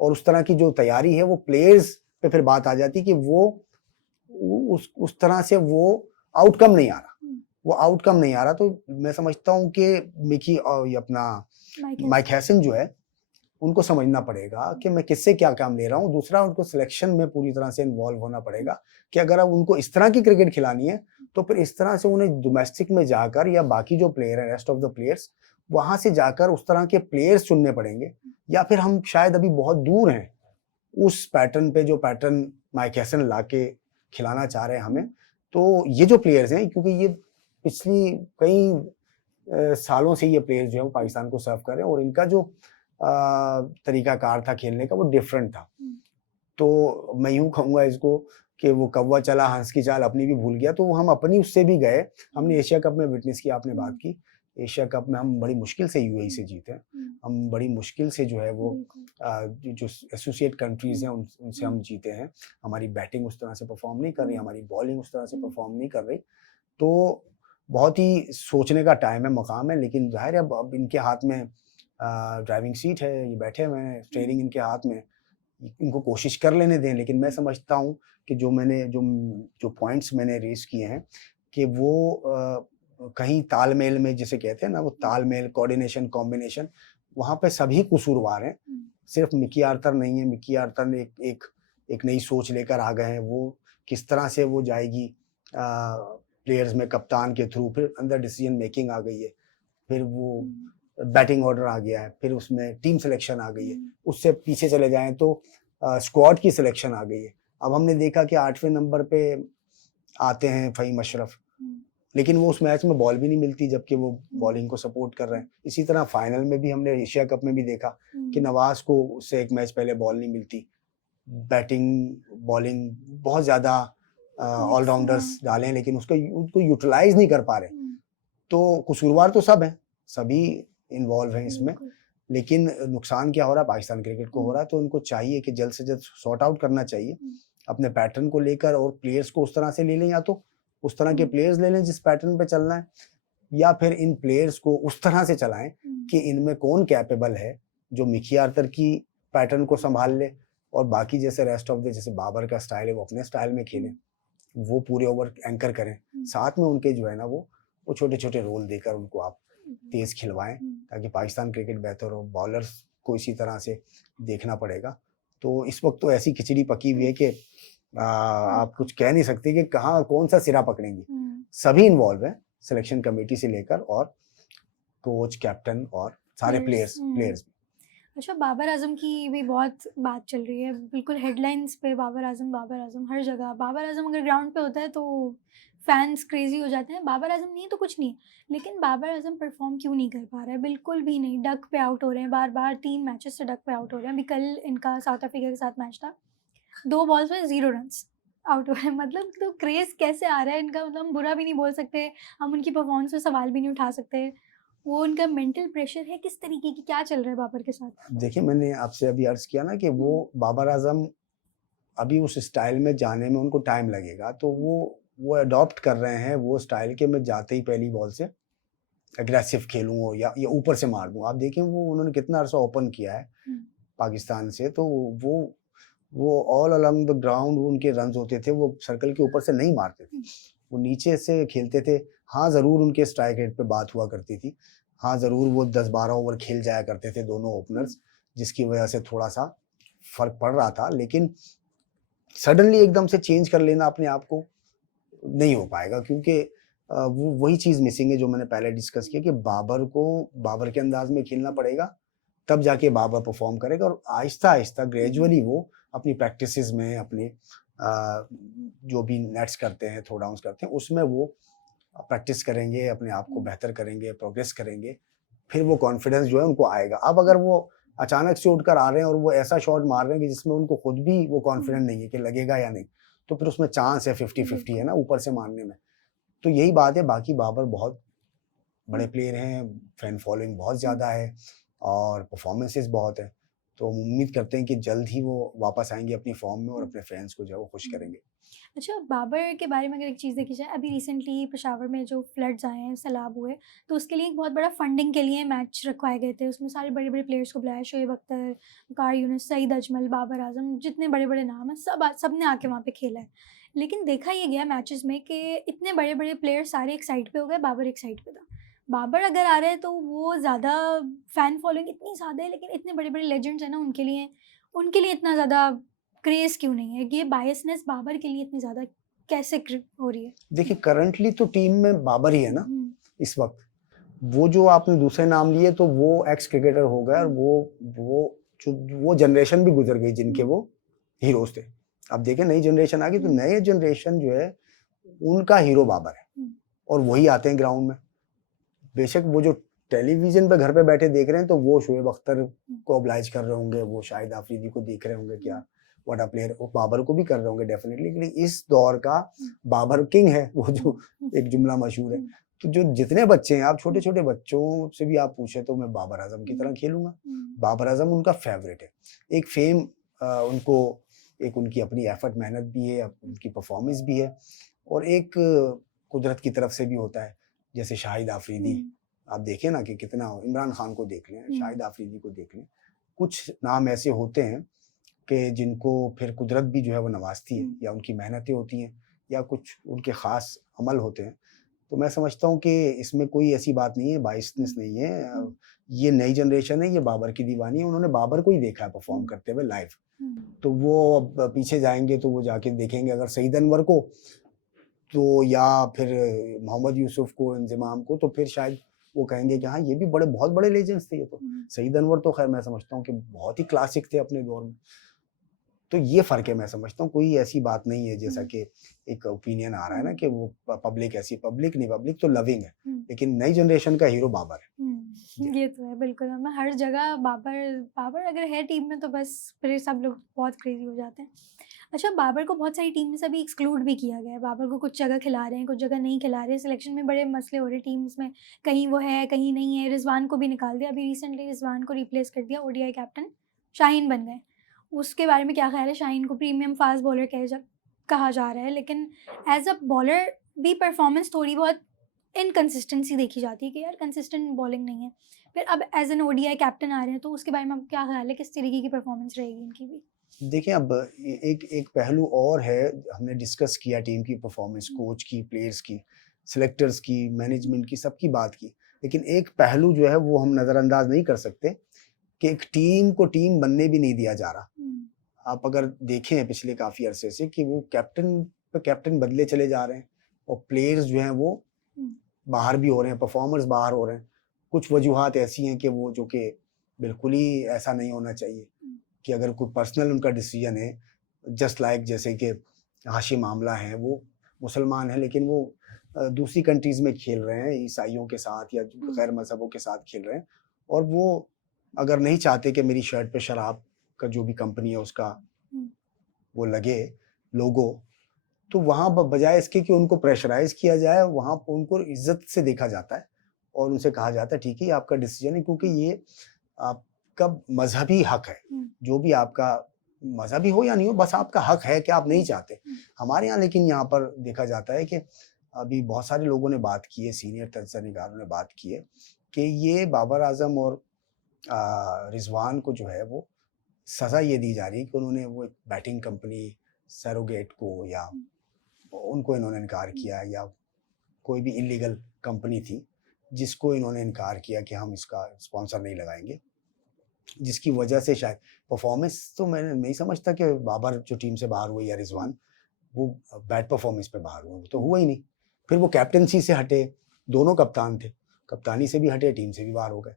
और उस तरह की जो तैयारी है वो प्लेयर्स पे फिर बात आ जाती है कि वो उ उस तरह से वो आउटकम नहीं आ रहा। हुँ, वो आउटकम नहीं आ रहा, तो मैं समझता हूँ कि ये अपना माइक माइक हैसन, हैसन जो है उनको समझना पड़ेगा हुँ, कि मैं किससे क्या काम ले रहा हूँ। दूसरा, उनको सिलेक्शन में पूरी तरह से इन्वॉल्व होना हुँ, पड़ेगा कि अगर अब उनको इस तरह की क्रिकेट खिलानी है, तो फिर इस तरह से उन्हें डोमेस्टिक में जाकर या बाकी जो प्लेयर हैं, रेस्ट ऑफ द प्लेयर्स, वहाँ से जाकर उस तरह के प्लेयर्स चुनने पड़ेंगे, या फिर हम शायद अभी बहुत दूर हैं उस पैटर्न पे जो पैटर्न माइक हैसन लाके खिलाना चाह रहे हैं हमें। हुँ, तो ये जो प्लेयर्स हैं, क्योंकि ये पिछली कई सालों से ये प्लेयर्स जो है वो हुँ, पाकिस्तान को सर्व कर रहे हैं, और इनका जो तरीकाकार था खेलने का वो डिफरेंट था। हुँ, तो मैं यूँ कहूँगा इसको कि वो कौवा चला हंस की चाल अपनी भी भूल गया, तो हम अपनी उससे भी गए। हमने हुँ, एशिया कप में विटनेस किया, आपने बात हुँ, की। एशिया कप में हम बड़ी मुश्किल से यूएई हुँ, से जीते हैं। हुँ, हम बड़ी मुश्किल से जो है वो बिल्कुल, जो एसोसिएट कंट्रीज़ हुँ, हैं उनसे हम हुँ, जीते हैं। हमारी बैटिंग उस तरह से परफ़ॉर्म नहीं कर रही, हुँ, हमारी बॉलिंग उस तरह से हुँ, परफ़ॉर्म नहीं कर रही। तो बहुत ही सोचने का टाइम है, मकाम है, लेकिन ज़ाहिर है अब इनके हाथ में ड्राइविंग सीट है, ये बैठे हुए हैं, हुँ, स्टीयरिंग इनके हाथ में, इनको कोशिश कर लेने दें। लेकिन मैं हुँ, समझता हूँ कि जो पॉइंट्स मैंने रेज़ किए हैं कि वो कहीं तालमेल में जिसे कहते हैं ना, वो हुँ, तालमेल, कोऑर्डिनेशन, कॉम्बिनेशन, वहाँ पे सभी कसूरवार हैं। हुँ, सिर्फ़ मिकी आर्थर नहीं है, मिकी आर्थर ने एक एक एक नई सोच लेकर आ गए हैं, वो किस तरह से वो जाएगी प्लेयर्स में कप्तान के थ्रू, फिर अंदर डिसीजन मेकिंग आ गई है, फिर वो हुँ, बैटिंग ऑर्डर आ गया है, फिर उसमें टीम सिलेक्शन आ गई है। हुँ, उससे पीछे चले जाएँ तो स्क्वाड की सिलेक्शन आ गई है। अब हमने देखा कि 8वें नंबर पे आते हैं फ़हीम अशरफ, हुँ, लेकिन वो उस मैच में बॉल भी नहीं मिलती जबकि वो बॉलिंग को सपोर्ट कर रहे हैं। इसी तरह फाइनल में भी हमने एशिया कप में भी देखा कि नवाज को उससे एक मैच पहले बॉल नहीं मिलती। बैटिंग बॉलिंग बहुत ज़्यादा ऑलराउंडर्स डाले हैं लेकिन उसको यूटिलाइज नहीं कर पा रहे। तो कसूरवार तो सब हैं, सभी इन्वॉल्व हैं इसमें, लेकिन नुकसान क्या हो रहा है पाकिस्तान क्रिकेट को हो रहा है। तो उनको चाहिए कि जल्द से जल्द सॉर्ट आउट करना चाहिए अपने पैटर्न को लेकर और प्लेयर्स को उस तरह से ले लें, या तो उस तरह के प्लेयर्स ले लें जिस पैटर्न पे चलना है, या फिर इन प्लेयर्स को उस तरह से चलाएं कि इनमें कौन कैपेबल है जो मिकी आर्थर की पैटर्न को संभाल ले और बाकी जैसे रेस्ट ऑफ द जैसे बाबर का स्टाइल है वो अपने स्टाइल में खेलें, वो पूरे ओवर एंकर करें, साथ में उनके जो है ना वो छोटे छोटे रोल देकर उनको आप तेज खिलवाएं ताकि पाकिस्तान क्रिकेट बेहतर हो। बॉलर्स को इसी तरह से देखना पड़ेगा। तो इस वक्त तो ऐसी खिचड़ी पकी हुई है कि आप कुछ कह नहीं सकते कि कहाँ कौन सा सिरा पकड़ेंगे। सभी इन्वॉल्व हैं, सिलेक्शन कमेटी से लेकर और कोच, कैप्टन और सारे प्लेयर्स। अच्छा, बाबर आजम की भी बहुत बात चल रही है, बिल्कुल हेडलाइंस पे बाबर आजम हर जगह। बाबर आजम अगर ग्राउंड पे होता है तो फैंस क्रेजी हो जाते हैं, बाबर आजम नहीं है तो कुछ नहीं। लेकिन बाबर आजम परफॉर्म क्यों नहीं कर पा रहा है? बिल्कुल भी नहीं। डक पे आउट हो रहे हैं बार बार, 3 मैचेस से डक पे आउट हो रहे हैं। अभी कल इनका साउथ अफ्रीका के साथ मैच था, 2 बॉल्स में 0 रन्स आउट हो रहे हैं। मतलब तो क्रेज़ कैसे आ रहा है इनका, मतलब हम बुरा भी नहीं बोल सकते, हम उनकी परफॉर्मेंस पे सवाल भी नहीं उठा सकते। वो उनका मेंटल प्रेशर है किस तरीके की, क्या चल रहा है बाबर के साथ? देखिए, मैंने आपसे अभी अर्ज किया ना कि वो बाबर आजम अभी उस स्टाइल में जाने में उनको टाइम लगेगा, तो वो अडॉप्ट कर रहे हैं वो स्टाइल के मैं जाते ही पहली बॉल से एग्रेसिव खेलूँ या ऊपर से मार दूँ। आप देखें वो उन्होंने कितना अरसा ओपन किया है पाकिस्तान से, तो वो ऑल अलोंग द ग्राउंड उनके रन्स होते थे, वो सर्कल के ऊपर से नहीं मारते थे, वो नीचे से खेलते थे। हाँ, ज़रूर उनके स्ट्राइक रेट पे बात हुआ करती थी, हाँ ज़रूर वो 10-12 ओवर खेल जाया करते थे दोनों ओपनर्स, जिसकी वजह से थोड़ा सा फर्क पड़ रहा था। लेकिन सडनली एकदम से चेंज कर लेना अपने आप को नहीं हो पाएगा, क्योंकि वो वही चीज़ मिसिंग है जो मैंने पहले डिस्कस किया कि बाबर को बाबर के अंदाज में खेलना पड़ेगा, तब जाके बाबर परफॉर्म करेगा। और आहिस्ता आहिस्ता ग्रेजुअली वो अपनी प्रैक्टिसेस में अपने जो भी नेट्स करते हैं, थ्रो डाउन्स करते हैं, उसमें वो प्रैक्टिस करेंगे, अपने आप को बेहतर करेंगे, प्रोग्रेस करेंगे, फिर वो कॉन्फिडेंस जो है उनको आएगा। अब अगर वो अचानक से उठकर आ रहे हैं और वो ऐसा शॉट मार रहे हैं कि जिसमें उनको खुद भी वो कॉन्फिडेंट नहीं है कि लगेगा या नहीं, तो फिर उसमें चांस है 50-50 है ना ऊपर से मारने में। तो यही बात है। बाकी बाबर बहुत बड़े प्लेयर हैं, फैन फॉलोइंग बहुत ज़्यादा है और परफॉर्मेंसेस बहुत है, तो हम उम्मीद करते हैं कि जल्द ही वो वापस आएंगे अपनी फॉर्म में और अपने फैंस को जो है वो खुश करेंगे। अच्छा, बाबर के बारे में अगर एक चीज़ देखी जाए, अभी रिसेंटली पेशावर में जो फ्लड्स आए हैं, सैलाब हुए, तो उसके लिए एक बहुत बड़ा फंडिंग के लिए मैच रखवाए गए थे। उसमें सारे बड़े-बड़े प्लेयर्स को बुलाया, शोएब अख्तर, वक़ार यूनिस, सईद अजमल, बाबर आज़म, जितने बड़े-बड़े नाम हैं, सबने आके वहाँ पे खेला है। लेकिन देखा ये गया मैचेस में कि इतने बड़े-बड़े प्लेयर्स सारे एक साइड पे हो गए, बाबर एक साइड पे था। बाबर अगर आ रहे हैं तो वो ज़्यादा फ़ैन फॉलोइंग इतनी ज़्यादा है, लेकिन इतने बड़े-बड़े लेजेंड्स हैं ना, उनके लिए इतना ज़्यादा क्रेज़ क्यों नहीं है? ये बायसनेस बाबर के लिए इतनी ज़्यादा कैसे हो रही है? देखिए, करंटली तो टीम में बाबर ही है ना इस वक्त। वो जो आपने दूसरे नाम लिए तो वो एक्स क्रिकेटर हो गए और वो जनरेशन भी गुजर गई जिनके वो हीरोज थे। अब देखें नई जनरेशन आ गई, तो नए जनरेशन जो है उनका हीरो बाबर है और वही आते हैं ग्राउंड में। बेशक वो जो टेलीविजन पे घर पे बैठे देख रहे हैं तो वो शोएब अख्तर को ऑब्लाइज कर रहे होंगे, वो शाहिद आफरीदी को देख रहे होंगे क्या व्हाट अ प्लेयर, वो बाबर को भी कर रहे होंगे डेफिनेटली। लेकिन इस दौर का बाबर किंग है, वो जो एक जुमला मशहूर है। तो जो जितने बच्चे हैं, आप छोटे छोटे बच्चों से भी आप पूछे तो मैं बाबर आजम की तरह खेलूंगा। बाबर आजम उनका फेवरेट है। एक फेम उनको, एक उनकी अपनी एफर्ट मेहनत भी है, उनकी परफॉर्मेंस भी है, और एक कुदरत की तरफ से भी होता है। जैसे शाहिद आफरीदी, आप देखें ना कि कितना, इमरान खान को देख लें, शाहिद आफरीदी को देख लें, कुछ नाम ऐसे होते हैं कि जिनको फिर कुदरत भी जो है वो नवाजती है, या उनकी मेहनतें होती हैं, या कुछ उनके ख़ास अमल होते हैं। तो मैं समझता हूँ कि इसमें कोई ऐसी बात नहीं है, बायसनेस नहीं है। ये नई जनरेशन है, ये बाबर की दीवानी है, उन्होंने बाबर को ही देखा है परफॉर्म करते हुए लाइव। तो वो अब पीछे जाएंगे तो वो जाके देखेंगे अगर सईद अनवर को, तो या फिर मोहम्मद यूसुफ को, इंजमाम को, तो फिर शायद वो कहेंगे कि हाँ ये भी बहुत बड़े लेजेंड्स थे ये तो। सईद अनवर तो खैर मैं समझता हूँ कि बहुत ही क्लासिक थे अपने दौर में। तो ये फ़र्क है, मैं समझता हूँ। कोई ऐसी बात नहीं है जैसा हुँ, कि एक ओपिनियन आ रहा है ना हुँ, कि वो पब्लिक ऐसी, पब्लिक नहीं, पब्लिक तो लविंग है, हुँ, लेकिन नई जनरेशन का हीरो बाबर है। जी। ये तो है बिल्कुल, हमें हर जगह बाबर बाबर अगर है टीम में तो बस फिर सब लोग बहुत क्रेज़ी हो जाते हैं। अच्छा, बाबर को बहुत सारी टीम में से अभी एक्सक्लूड भी किया गया है, बाबर को कुछ जगह खिला रहे हैं, कुछ जगह नहीं खिला रहे हैं, सिलेक्शन में बड़े मसले हो रहे हैं टीम्स में, कहीं वो है, कहीं नहीं है, रिज़वान को भी निकाल दिया, अभी रिसेंटली रिज़वान को रिप्लेस कर दिया, ओडीआई कैप्टन शाहीन बन गए। उसके बारे में क्या ख़्याल है? शाहीन को प्रीमियम फ़ास्ट बॉलर कहा जा रहा है, लेकिन एज़ अ बॉलर भी परफ़ॉर्मेंस थोड़ी बहुत इनकंसिस्टेंसी देखी जाती है कि यार कंसिस्टेंट बॉलिंग नहीं है। फिर अब एज़ एन ओडीआई कैप्टन आ रहे हैं, तो उसके बारे में आपका क्या ख़्याल है? किस तरीके की परफ़ॉर्मेंस रहेगी इनकी भी? देखिए, अब एक एक पहलू और है, हमने डिस्कस किया टीम की परफॉर्मेंस, हुँ, कोच की, प्लेयर्स की, सेलेक्टर्स की, मैनेजमेंट की, सबकी बात की। लेकिन एक पहलू जो है वो हम नज़रअंदाज नहीं कर सकते कि एक टीम को टीम बनने भी नहीं दिया जा रहा। हुँ, आप अगर देखें पिछले काफ़ी अरसे से कि वो कैप्टन पे कैप्टन बदले चले जा रहे हैं और प्लेयर्स जो हैं वो हुँ, बाहर भी हो रहे हैं, परफॉर्मर्स बाहर हो रहे हैं। कुछ वजूहात ऐसी हैं कि वो जो कि बिल्कुल ही ऐसा नहीं होना चाहिए। हुँ, कि अगर कोई पर्सनल उनका डिसीजन है, जस्ट लाइक जैसे कि हाशिम आमला हैं, वो मुसलमान हैं लेकिन वो दूसरी कंट्रीज़ में खेल रहे हैं, ईसाइयों के साथ या हुँ, गैर मज़हबों के साथ खेल रहे हैं, और वो अगर नहीं चाहते कि मेरी शर्ट पे शराब का जो भी कंपनी है उसका हुँ, वो लगे लोगो, तो वहाँ बजाय इसके कि उनको प्रेशराइज़ किया जाए, वहाँ पे उनको इज़्ज़त से देखा जाता है और उनसे कहा जाता है ठीक है, ये आपका डिसीजन है, क्योंकि ये आपका मज़हबी हक है। हुँ, जो भी आपका मज़हबी हो या नहीं हो, बस आपका हक है कि आप नहीं हुँ, चाहते। हुँ, हमारे यहाँ लेकिन यहाँ पर देखा जाता है कि अभी बहुत सारे लोगों ने बात की है, सीनियर तंज़निगारों ने बात की है कि ये बाबर आज़म और रिज़वान को जो है वो सज़ा ये दी जा रही है कि उन्होंने वो एक बैटिंग कंपनी सरोगेट को या हुँ, उनको इन्होंने इनकार हुँ, किया, या कोई भी इल्लीगल कंपनी थी, जिसको इन्होंने इनकार किया कि हम इसका स्पॉन्सर नहीं लगाएँगे। जिसकी वजह से शायद परफ़ॉर्मेंस तो मैं नहीं समझता कि बाबर जो टीम से बाहर हुए या हुँ, रिज़वान वो बैड परफ़ॉर्मेंस पे बाहर हुए, वो तो हुँ, हुआ ही नहीं। फिर वो कैप्टेंसी से हटे, दोनों कप्तान थे, कप्तानी से भी हटे, टीम से भी बाहर हो गए।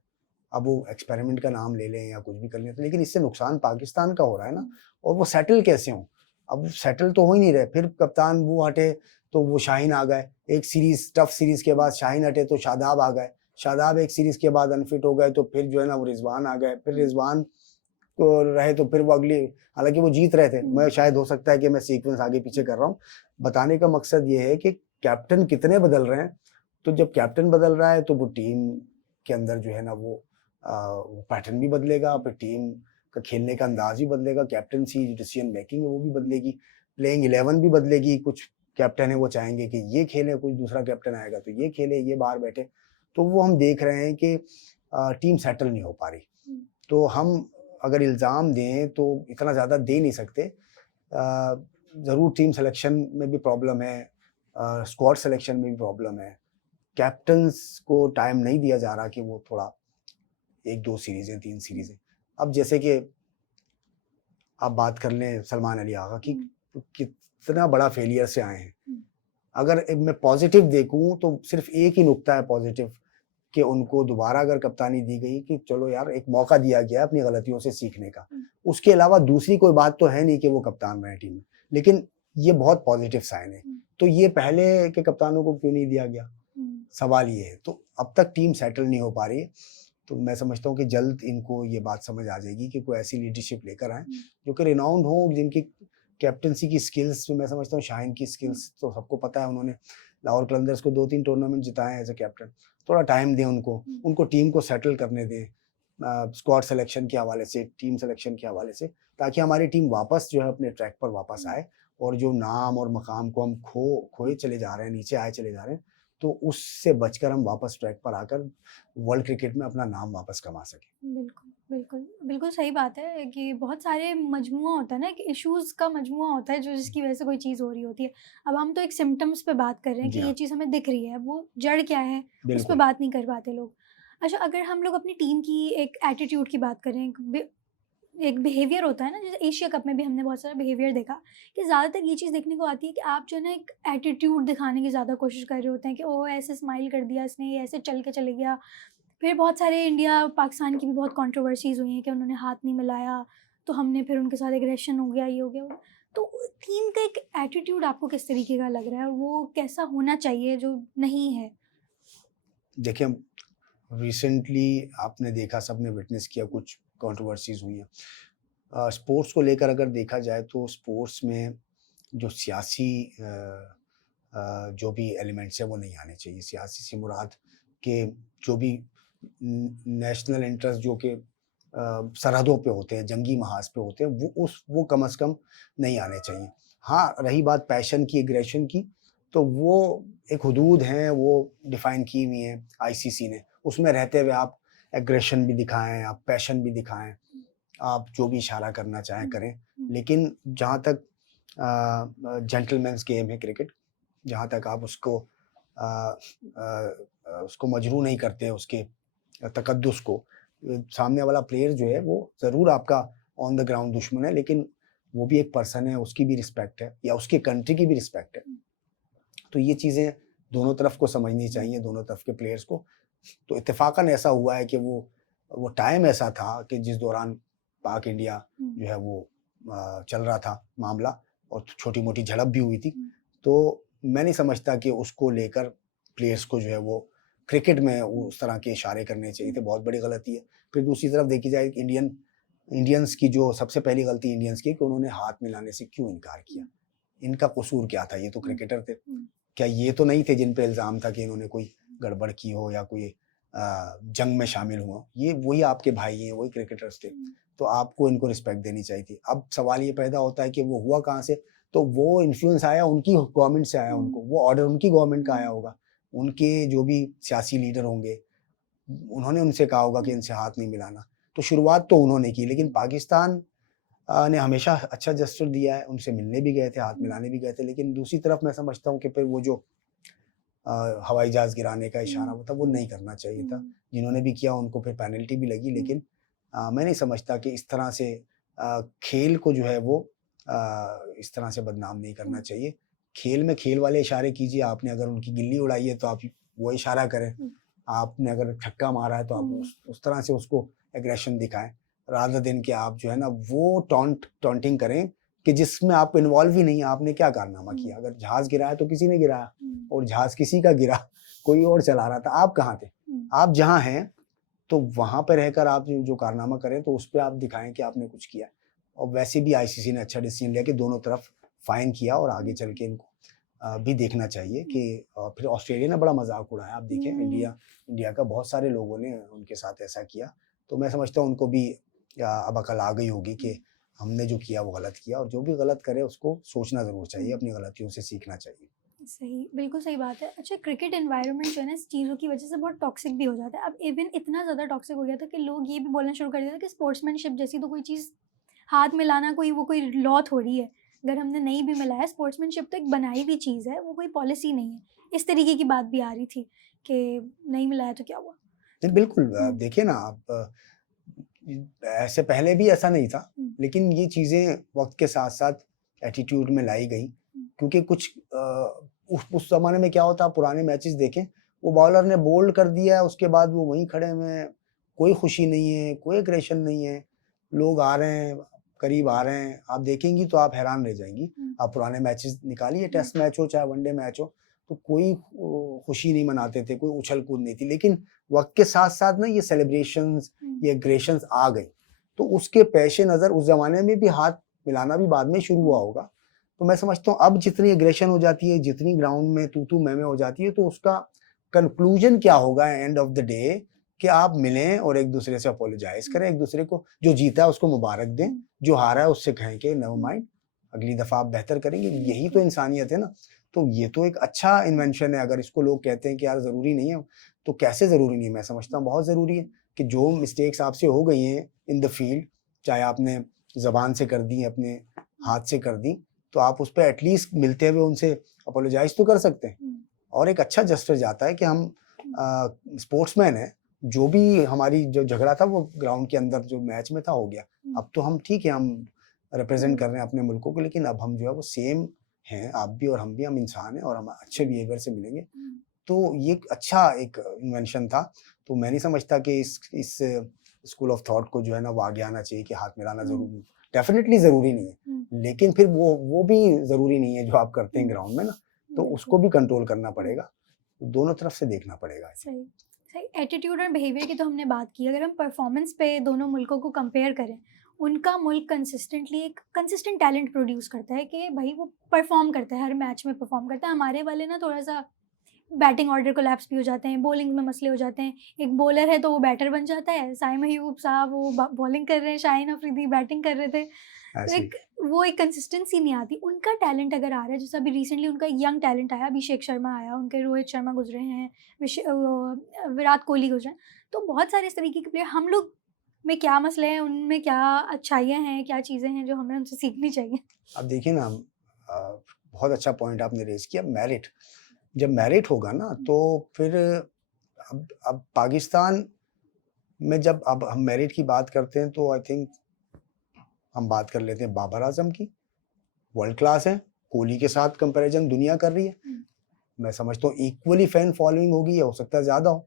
अब वो एक्सपेरिमेंट का नाम ले लें या कुछ भी कर लें, तो लेकिन इससे नुकसान पाकिस्तान का हो रहा है ना, हुँ, और वो सेटल कैसे हों? अब वो सेटल तो हो ही नहीं रहे, फिर कप्तान वो हटे, तो वो शाहीन आ गए। एक सीरीज़ टफ सीरीज़ के बाद शाहीन हटे तो शादाब आ गए। शादाब एक सीरीज़ के बाद अनफिट हो गए, तो फिर जो है ना वो रिज़वान आ गए। फिर हुँ, रिज़वान तो रहे तो फिर वो अगली, हालाँकि वो जीत रहे थे। हुँ, मैं शायद हो सकता है कि मैं सीक्वेंस आगे-पीछे कर रहा हूँ। बताने का मकसद ये है कि कैप्टन कितने बदल रहे हैं, तो जब कैप्टन बदल रहा है तो वो टीम के अंदर जो है ना वो पैटर्न भी बदलेगा, फिर टीम का खेलने का अंदाज़ भी बदलेगा, कैप्टेंसी जो डिसीजन मेकिंग है वो भी बदलेगी, प्लेइंग 11 भी बदलेगी। कुछ कैप्टन है वो चाहेंगे कि ये खेले, कोई दूसरा कैप्टन आएगा तो ये खेले, ये बाहर बैठे। तो वो हम देख रहे हैं कि टीम सेटल नहीं हो पा रही। हुँ, तो हम अगर इल्ज़ाम दें तो इतना ज़्यादा दे नहीं सकते। ज़रूर टीम सिलेक्शन में भी प्रॉब्लम है, स्क्वाड सिलेक्शन में भी प्रॉब्लम है। कैप्टन्स को टाइम नहीं दिया जा रहा कि वो थोड़ा 1-2 सीरीज़ें, 3 हुँ, सीरीज़ें। अब जैसे कि आप बात कर लें सलमान अली आगा की, हुँ, कितना बड़ा फेलियर से आए हैं। हुँ, अगर मैं पॉज़िटिव देखूँ तो सिर्फ़ एक ही नुकता है पॉज़िटिव, कि उनको दोबारा अगर कप्तानी दी गई कि चलो यार एक मौका दिया गया है अपनी गलतियों से सीखने का। हुँ, उसके अलावा दूसरी कोई बात तो है नहीं कि वो कप्तान रहे टीम में। लेकिन ये बहुत पॉज़िटिव साइन है। हुँ, तो ये पहले के कप्तानों को क्यों नहीं दिया गया? हुँ, सवाल ये है। तो अब तक टीम सेटल नहीं हो पा रही है। तो मैं समझता हूँ कि जल्द इनको ये बात समझ आ जाएगी कि कोई ऐसी लीडरशिप लेकर आएँ, हुँ, जो कि रिनाउंड हो, जिनकी कैप्टेंसी की स्किल्स, मैं समझता हूँ शाहीन की हुँ, स्किल्स तो सबको पता है, उन्होंने लाहौर कलंदर्स को 2-3 टूर्नामेंट जिताए हैं एज़ अ कैप्टन। थोड़ा टाइम दें उनको, हुँ, उनको टीम को सेटल करने दें, स्क्वाड सिलेक्शन के हवाले से, टीम सिलेक्शन के हवाले से, ताकि हमारी टीम वापस जो है अपने ट्रैक पर वापस हुँ, आए, और जो नाम और मकाम को हम खोए हुँ। चले जा रहे हैं, नीचे आए चले जा रहे हैं, तो उससे बचकर हम वापस ट्रैक पर आकर वर्ल्ड क्रिकेट में अपना नाम वापस कमा सकें। बिल्कुल, बिल्कुल। बिल्कुल सही बात है कि बहुत सारे मजमूआ होता है ना, कि इश्यूज़ का मजमूआ होता है जो जिसकी वज़ह से कोई चीज़ हो रही होती है। अब हम तो एक सिम्पटम्स पे बात कर रहे हैं कि जी ये हाँ, चीज़ हमें दिख रही है, वो जड़ क्या है, उस पे बिल्कुल। बात नहीं कर पाते लोग। अच्छा, अगर हम लोग अपनी टीम की एक एटीट्यूड की बात करें, एक बिहेवियर होता है ना, जैसे एशिया कप में भी हमने बहुत सारा बिहेवियर देखा कि ज़्यादातर ये चीज़ देखने को आती है कि आप जो है ना एक एटीट्यूड दिखाने की ज़्यादा कोशिश कर रहे होते हैं कि ओह! ऐसे स्माइल कर दिया इसने, ये ऐसे चल के चले गया। फिर बहुत सारे इंडिया पाकिस्तान की भी बहुत कंट्रोवर्सीज़ हुई हैं कि उन्होंने हाथ नहीं मिलाया, तो हमने फिर उनके साथ एग्रेशन हो गया, ये हो गया वो। तो टीम का एक एटीट्यूड आपको किस तरीके का लग रहा है और वो कैसा होना चाहिए जो नहीं है? देखिए, रिसेंटली आपने देखा, सबने विटनेस किया, कुछ कंट्रोवर्सीज़ हुई हैं। स्पोर्ट्स को लेकर अगर देखा जाए तो स्पोर्ट्स में जो सियासी जो भी एलिमेंट्स हैं वो नहीं आने चाहिए। सियासी से मुराद के जो भी नेशनल इंटरेस्ट जो कि सरहदों पे होते हैं, जंगी महाज पे होते हैं, वो कम से कम नहीं आने चाहिए। हाँ, रही बात पैशन की, एग्रेशन की, तो वो एक हुदूद हैं, वो डिफ़ाइन की हुई हैं आईसीसी ने। उसमें रहते हुए आप एग्रेशन भी दिखाएँ, आप पैशन भी दिखाएँ, आप जो भी इशारा करना चाहें करें। लेकिन जहाँ तक जेंटलमैन्स गेम है क्रिकेट, जहाँ तक आप उसको मजरू नहीं करते, उसके तकद्दुस को, सामने वाला प्लेयर जो है वो ज़रूर आपका ऑन द ग्राउंड दुश्मन है, लेकिन वो भी एक पर्सन है, उसकी भी रिस्पेक्ट है या उसके कंट्री की भी रिस्पेक्ट है। तो ये चीज़ें दोनों तरफ को समझनी चाहिए, दोनों तरफ के प्लेयर्स को। तो इत्तेफ़ाक़न ऐसा हुआ है कि वो टाइम ऐसा था कि जिस दौरान पाक इंडिया जो है वो चल रहा था मामला, और छोटी-मोटी झड़प भी हुई थी। तो मैं नहीं समझता कि उसको लेकर प्लेयर्स को जो है वो क्रिकेट में उस तरह के इशारे करने चाहिए थे, बहुत बड़ी गलती है। फिर दूसरी तरफ देखी जाए, इंडियंस की जो सबसे पहली गलती इंडियंस की, कि उन्होंने हाथ मिलाने से क्यों इनकार किया? इनका कसूर क्या था? ये तो क्रिकेटर थे। क्या ये तो नहीं थे जिन पे इल्ज़ाम था कि इन्होंने कोई गड़बड़ की हो या कोई जंग में शामिल हुआ? ये वही आपके भाई हैं, वही क्रिकेटर्स थे। तो आपको इनको रिस्पेक्ट देनी चाहिए थी। अब सवाल ये पैदा होता है कि वो हुआ कहाँ से? तो वो इन्फ्लुएंस आया उनकी गवर्नमेंट से आया उनको, वो ऑर्डर उनकी गवर्नमेंट का आया होगा। उनके जो भी सियासी लीडर होंगे, उन्होंने उनसे कहा होगा कि इनसे हाथ नहीं मिलाना। तो शुरुआत तो उन्होंने की, लेकिन पाकिस्तान ने हमेशा अच्छा जेस्चर दिया है, उनसे मिलने भी गए थे, हाथ मिलाने भी गए थे। लेकिन दूसरी तरफ मैं समझता हूँ कि फिर वो जो हवाई जहाज़ गिराने का इशारा था, वो नहीं करना चाहिए था। जिन्होंने भी किया उनको फिर पेनल्टी भी लगी, लेकिन मैं नहीं समझता कि इस तरह से खेल को जो है वो इस तरह से बदनाम नहीं करना चाहिए। खेल में खेल वाले इशारे कीजिए, आपने अगर उनकी गिल्ली उड़ाई है तो आप वो इशारा करें। आपने अगर छक्का मारा है तो आप उस तरह से उसको एग्रेशन दिखाएँ, रादर देन कि आप जो है ना वो टॉन्टिंग करें कि जिसमें आप इन्वॉल्व ही नहीं है। आपने क्या कारनामा किया? अगर जहाज़ गिराया तो किसी ने गिराया, और जहाज़ किसी का गिरा, कोई और चला रहा था, आप कहाँ थे? आप जहाँ हैं तो वहाँ पे रहकर आप जो कारनामा करें तो उसपे आप दिखाएँ कि आपने कुछ किया। और वैसे भी आईसीसी ने अच्छा डिसीजन लिया कि दोनों तरफ फाइन किया, और आगे चल के इनको भी देखना चाहिए कि फिर ऑस्ट्रेलिया ने बड़ा मज़ाक उड़ाया। आप देखें, इंडिया का बहुत सारे लोगों ने उनके साथ ऐसा किया। तो मैं समझता हूँ उनको भी अब अकल आ गई होगी कि हमने जो किया वो गलत किया, और जो भी गलत करे उसको सोचना ज़रूर चाहिए, अपनी गलतियों से सीखना चाहिए। सही, बिल्कुल सही बात है। अच्छा, क्रिकेट एनवायरनमेंट जो है ना, इस चीज़ों की वजह से बहुत टॉक्सिक भी हो जाता है। अब इवन इतना ज़्यादा टॉक्सिक हो गया था कि लोग ये भी बोलना शुरू कर दिया था कि स्पोर्ट्समैनशिप जैसी तो कोई चीज़, हाथ मिलाना कोई लॉ थोड़ी है। अगर हमने नहीं भी मिलाया, स्पोर्ट्समैनशिप तो एक बनाई हुई चीज़ है, वो कोई पॉलिसी नहीं है। इस तरीके की बात भी आ रही थी कि नहीं मिलाया तो क्या हुआ? नहीं, बिल्कुल। देखिए ना आप, ऐसे पहले भी ऐसा नहीं था, लेकिन ये चीज़ें वक़्त के साथ-साथ एटीट्यूड में लाई गई, क्योंकि कुछ उस ज़माने में क्या होता, पुराने मैचेस देखें, वो बॉलर ने बोल्ड कर दिया है, उसके बाद वो वहीं खड़े हुए हैं, कोई खुशी नहीं है, कोई एग्रेशन नहीं है, लोग आ रहे हैं, करीब आ रहे हैं, आप देखेंगी तो आप हैरान रह जाएँगी। आप पुराने मैचेस निकालिए, टेस्ट मैच हो चाहे वनडे मैच हो, तो कोई खुशी नहीं मनाते थे, कोई उछल-कूद नहीं थी। लेकिन वक़्त के साथ-साथ ना ये सेलिब्रेशंस, ये एग्रेशंस आ गई, तो उसके पेश नज़र उस ज़माने में भी हाथ मिलाना भी बाद में शुरू हुआ होगा। तो मैं समझता हूँ अब जितनी एग्रेशन हो जाती है, जितनी ग्राउंड में तू-तू मैं-मैं हो जाती है, तो उसका कंक्लूजन क्या होगा एंड ऑफ द डे, कि आप मिलें और एक-दूसरे से अपोलोजाइज़ करें, एक-दूसरे को, जो जीता है उसको मुबारक दें, जो हारा है उससे कहें कि नेवर माइंड, अगली दफ़ा आप बेहतर करेंगे। यही तो इंसानियत है ना। तो ये तो एक अच्छा इन्वेंशन है। अगर इसको लोग कहते हैं कि यार ज़रूरी नहीं है, तो कैसे ज़रूरी नहीं है? मैं समझता हूँ बहुत ज़रूरी है कि जो मिस्टेक्स आपसे हो गई हैं इन द फील्ड, चाहे आपने ज़बान से कर दी, अपने हाथ से कर दी, तो आप उस पे एटलीस्ट मिलते हुए उनसे अपोलोजाइज़ तो कर सकते हैं। और एक अच्छा जेस्चर जाता है कि हम स्पोर्ट्समैन हैं, जो भी हमारी जो झगड़ा था वो ग्राउंड के अंदर जो मैच में था हो गया। अब तो हम ठीक है, हम रिप्रेज़ेंट कर रहे हैं अपने मुल्कों को, लेकिन अब हम जो है वो सेम हैं, आप भी और हम भी, हम इंसान हैं और हम अच्छे बिहेवियर से मिलेंगे। तो ये एक अच्छा एक इन्वेंशन था। तो मैं नहीं समझता कि इस स्कूल ऑफ थॉट को जो है ना वो आगे आना चाहिए कि हाथ मिलाना जरूरी, डेफिनेटली जरूरी नहीं है, लेकिन फिर वो भी जरूरी नहीं है जो आप करते हैं ग्राउंड में ना, तो उसको भी कंट्रोल करना पड़ेगा, दोनों तरफ से देखना पड़ेगा। सही सही। एटीट्यूड और बिहेवियर की तो हमने बात की, अगर हम परफॉर्मेंस पे दोनों मुल्कों को कंपेयर करें, उनका मुल्क कंसिस्टेंटली एक कंसिस्टेंट टैलेंट प्रोड्यूस करता है कि भाई वो परफॉर्म करता है, हर मैच में परफॉर्म करता है। हमारे वाले ना थोड़ा सा बैटिंग ऑर्डर कोलैप्स भी हो जाते हैं, बॉलिंग में मसले हो जाते हैं, एक बॉलर है तो वो बैटर बन जाता है, साइम अयूब साहब वो बॉलिंग कर रहे हैं, शाहीन अफरीदी बैटिंग कर रहे थे, तो एक वो एक कंसिस्टेंसी नहीं आती। उनका टैलेंट अगर आ रहा है, जैसे अभी रिसेंटली उनका यंग टैलेंट आया, अभिषेक शर्मा आया, उनके रोहित शर्मा गुजरे हैं, विराट कोहली गुजरे, तो बहुत सारे इस तरीके के प्लेयर, हम लोग में क्या मसले हैं, उनमें क्या अच्छाइयाँ हैं, क्या चीज़ें हैं जो हमें उनसे सीखनी चाहिए? अब देखिए ना, बहुत अच्छा पॉइंट आपने रेज किया, मेरिट। जब मेरिट होगा ना तो फिर अब पाकिस्तान में जब अब हम मेरिट की बात करते हैं तो आई थिंक हम बात कर लेते हैं बाबर आजम की, वर्ल्ड क्लास है, कोहली के साथ कंपैरिजन दुनिया कर रही है, मैं समझता हूँ इक्वली फैन फॉलोइंग होगी, या हो सकता है ज्यादा हो,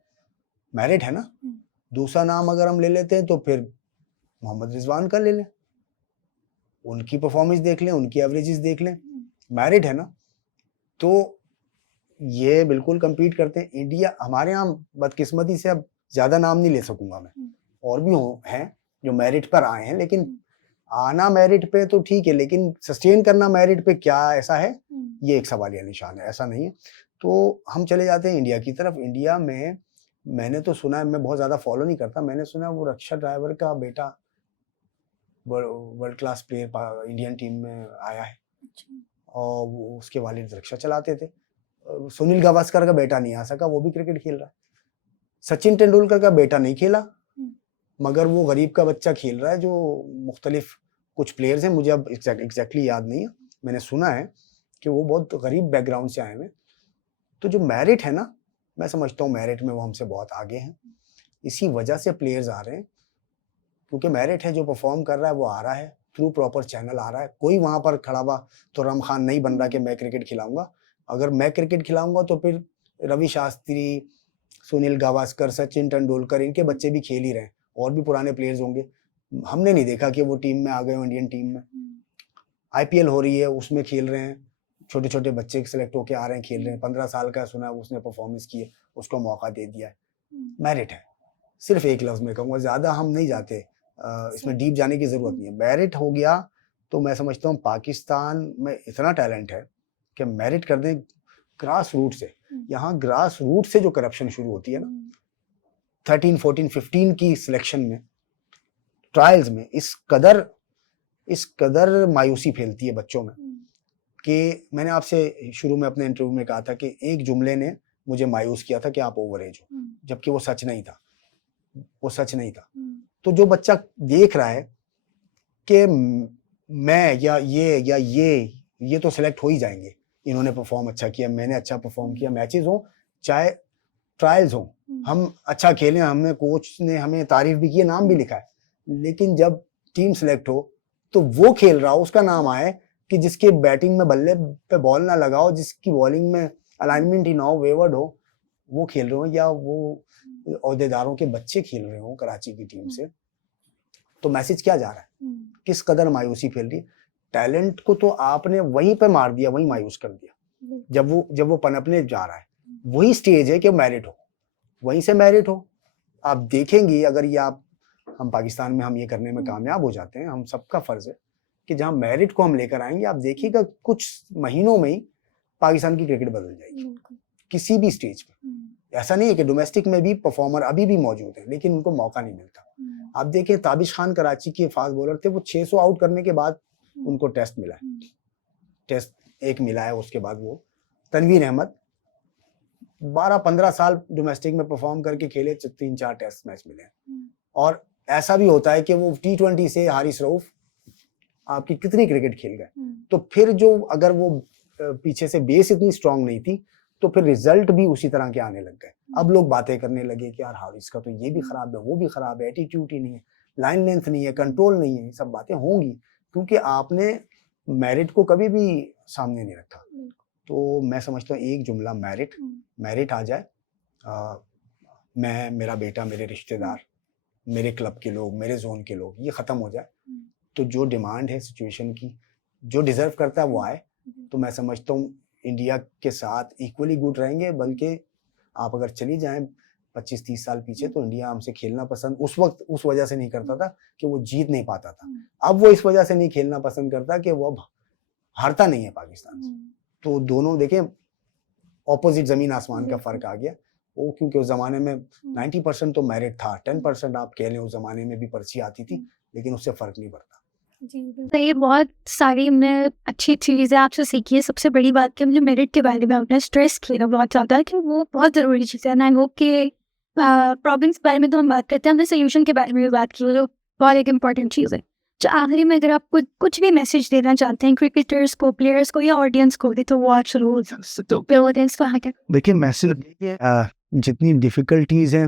मेरिट है ना। दूसरा नाम अगर हम ले लेते हैं तो फिर मोहम्मद रिजवान का ले लें, उनकी परफॉर्मेंस देख लें, उनकी एवरेजेस देख लें, मेरिट है ना। तो ये बिल्कुल compete करते हैं। इंडिया हमारे यहाँ बदकिस्मती से अब ज्यादा नाम नहीं ले सकूंगा मैं, और भी हैं जो मेरिट पर आए हैं, लेकिन आना मेरिट पे तो ठीक है, लेकिन सस्टेन करना मेरिट पे क्या ऐसा है, ये एक सवालिया निशान है, ऐसा नहीं है। तो हम चले जाते हैं इंडिया की तरफ। इंडिया में मैंने तो सुना है, मैं बहुत ज्यादा फॉलो नहीं करता, मैंने सुना वो रक्षा ड्राइवर का बेटा world class player Indian team में आया है, और वो उसके वालिद रिक्शा चलाते थे। सुनील गावस्कर का बेटा नहीं आ सका, वो भी क्रिकेट खेल रहा है। सचिन तेंदुलकर का बेटा नहीं खेला, मगर वो गरीब का बच्चा खेल रहा है, जो मुख्तलिफ कुछ प्लेयर्स हैं, मुझे अब एग्जैक्टली याद नहीं है, मैंने सुना है कि वो बहुत गरीब बैकग्राउंड से आए हुए। तो जो मेरिट है ना, मैं समझता हूँ मेरिट में वो हमसे बहुत आगे हैं, इसी वजह से प्लेयर्स आ रहे हैं, क्योंकि मेरिट है, जो परफॉर्म कर रहा है वो आ रहा है, थ्रू प्रॉपर चैनल आ रहा है। कोई वहां पर खड़ा हुआ तो रम खान नहीं बन रहा कि मैं क्रिकेट खिलाऊंगा। अगर मैं क्रिकेट खिलाऊंगा तो फिर रवि शास्त्री, सुनील गावस्कर, सचिन तेंदुलकर, इनके बच्चे भी खेल ही रहे हैं, और भी पुराने प्लेयर्स होंगे, हमने नहीं देखा कि वो टीम में आ गए हो, इंडियन टीम में। आईपीएल हो रही है, उसमें खेल रहे हैं, छोटे छोटे बच्चे सेलेक्ट होके आ रहे हैं, खेल रहे हैं। 15 साल का सुना है उसने परफॉर्मेंस की है, उसको मौका दे दिया है, मेरिट है। सिर्फ एक लफ्ज में कहूँगा, ज्यादा हम नहीं जाते, इसमें डीप जाने की जरूरत नहीं है। मेरिट हो गया तो मैं समझता हूँ पाकिस्तान में इतना टैलेंट है कि मेरिट कर दें ग्रास रूट से। यहाँ ग्रास रूट से जो करप्शन शुरू होती है ना, 13, 14, 15 की सिलेक्शन में, ट्रायल्स में, इस कदर मायूसी फैलती है बच्चों में कि मैंने आपसे शुरू में अपने इंटरव्यू में कहा था कि एक जुमले ने मुझे मायूस किया था कि आप ओवर एज हो, जबकि वो सच नहीं था, वो सच नहीं था। तो जो बच्चा देख रहा है कि मैं या ये तो सिलेक्ट हो ही जाएंगे, इन्होंने परफॉर्म अच्छा किया, मैंने अच्छा परफॉर्म किया, मैचेस हो चाहे ट्रायल्स हो, हम अच्छा खेले, हमने कोच ने हमें तारीफ भी की, नाम भी लिखा है, लेकिन जब टीम सिलेक्ट हो तो वो खेल रहा हो, उसका नाम आए कि जिसके बैटिंग में बल्ले पे बॉल ना लगाओ, जिसकी बॉलिंग में अलाइनमेंट ही ना हो, वेवर्ड हो, वो खेल रहे हो, या वो औहदेदारों के बच्चे खेल रहे हो कराची की टीम से, तो मैसेज क्या जा रहा है, किस कदर मायूसी फैल रही है। टैलेंट को तो आपने वहीं पे मार दिया, वहीं मायूस कर दिया। जब वो पनपने जा रहा है, वही स्टेज है कि मेरिट हो, वहीं से मेरिट हो। आप देखेंगे, अगर ये हम पाकिस्तान में हम ये करने में कामयाब हो जाते हैं, हम सबका फर्ज है कि जहां मेरिट को हम लेकर आएंगे, आप देखिएगा कुछ महीनों में ही पाकिस्तान की क्रिकेट बदल जाएगी, किसी भी स्टेज पे। ऐसा नहीं है कि डोमेस्टिक में भी परफॉर्मर अभी भी मौजूद है, लेकिन उनको मौका नहीं मिलता। आप देखें, ताबिश खान कराची के फास्ट बॉलर थे, वो 600 आउट करने के बाद उनको टेस्ट मिला है, टेस्ट एक मिला है, उसके बाद वो तनवीर अहमद 12-15 साल डोमेस्टिक में परफॉर्म करके खेले, 3-4 टेस्ट मैच मिले। और ऐसा भी होता है कि वो T20 से हारिस रऊफ आपकी कितनी क्रिकेट खेल गए, तो फिर जो अगर वो पीछे से बेस इतनी स्ट्रांग नहीं थी, तो फिर रिजल्ट भी उसी तरह के आने लग गए। अब लोग बातें करने लगे कि यार हारिस का तो ये भी खराब है, वो भी खराब है, एटीट्यूड ही नहीं है, लाइन लेंथ नहीं है, कंट्रोल नहीं है, सब बातें होंगी, क्योंकि आपने मेरिट को कभी भी सामने नहीं रखा। तो मैं समझता हूँ एक जुमला, मेरिट आ जाए, मैं, मेरा बेटा, मेरे रिश्तेदार मेरे क्लब के लोग, मेरे जोन के लोग, ये ख़त्म हो जाए तो जो डिमांड है सिचुएशन की, जो डिज़र्व करता है वो आए, तो मैं समझता हूँ इंडिया के साथ इक्वली गुड रहेंगे। बल्कि आप अगर चली जाएं 25-30 साल पीछे, तो इंडिया हमसे खेलना पसंद उस वक्त उस वजह से नहीं करता था कि वो जीत नहीं पाता था। अब वो इस वजह से नहीं खेलना पसंद करता कि वो अब हारता नहीं है पाकिस्तान से। तो दोनों देखें, ऑपोजिट ज़मीन आसमान का फ़र्क आ गया। वो क्योंकि उस ज़माने में 90% तो मेरिट था, 10% आप कह लें उस ज़माने में भी पर्ची आती थी, लेकिन उससे फ़र्क नहीं पड़ता। तो ये बहुत सारी हमने अच्छी चीज़ें आपसे सीखी है। सबसे बड़ी बात कि मुझे मेरिट के बारे में आपने स्ट्रेस किया बहुत ज़्यादा कि वो बहुत ज़रूरी चीज़ है। एंड आई होप कि प्रॉब्लम्स के बारे में तो हम बात करते हैं, हमने सोल्यूशन के बारे में भी बात की, जो बहुत एक इम्पॉर्टेंट चीज़ है। तो आखिरी में अगर आप कुछ भी मैसेज देना चाहते हैं क्रिकेटर्स को, प्लेयर्स को या ऑडियंस को, तो वॉच रूल्स ऑडियंस को आगे देखिए, मैसेज जितनी डिफ़िकल्टीज़ हैं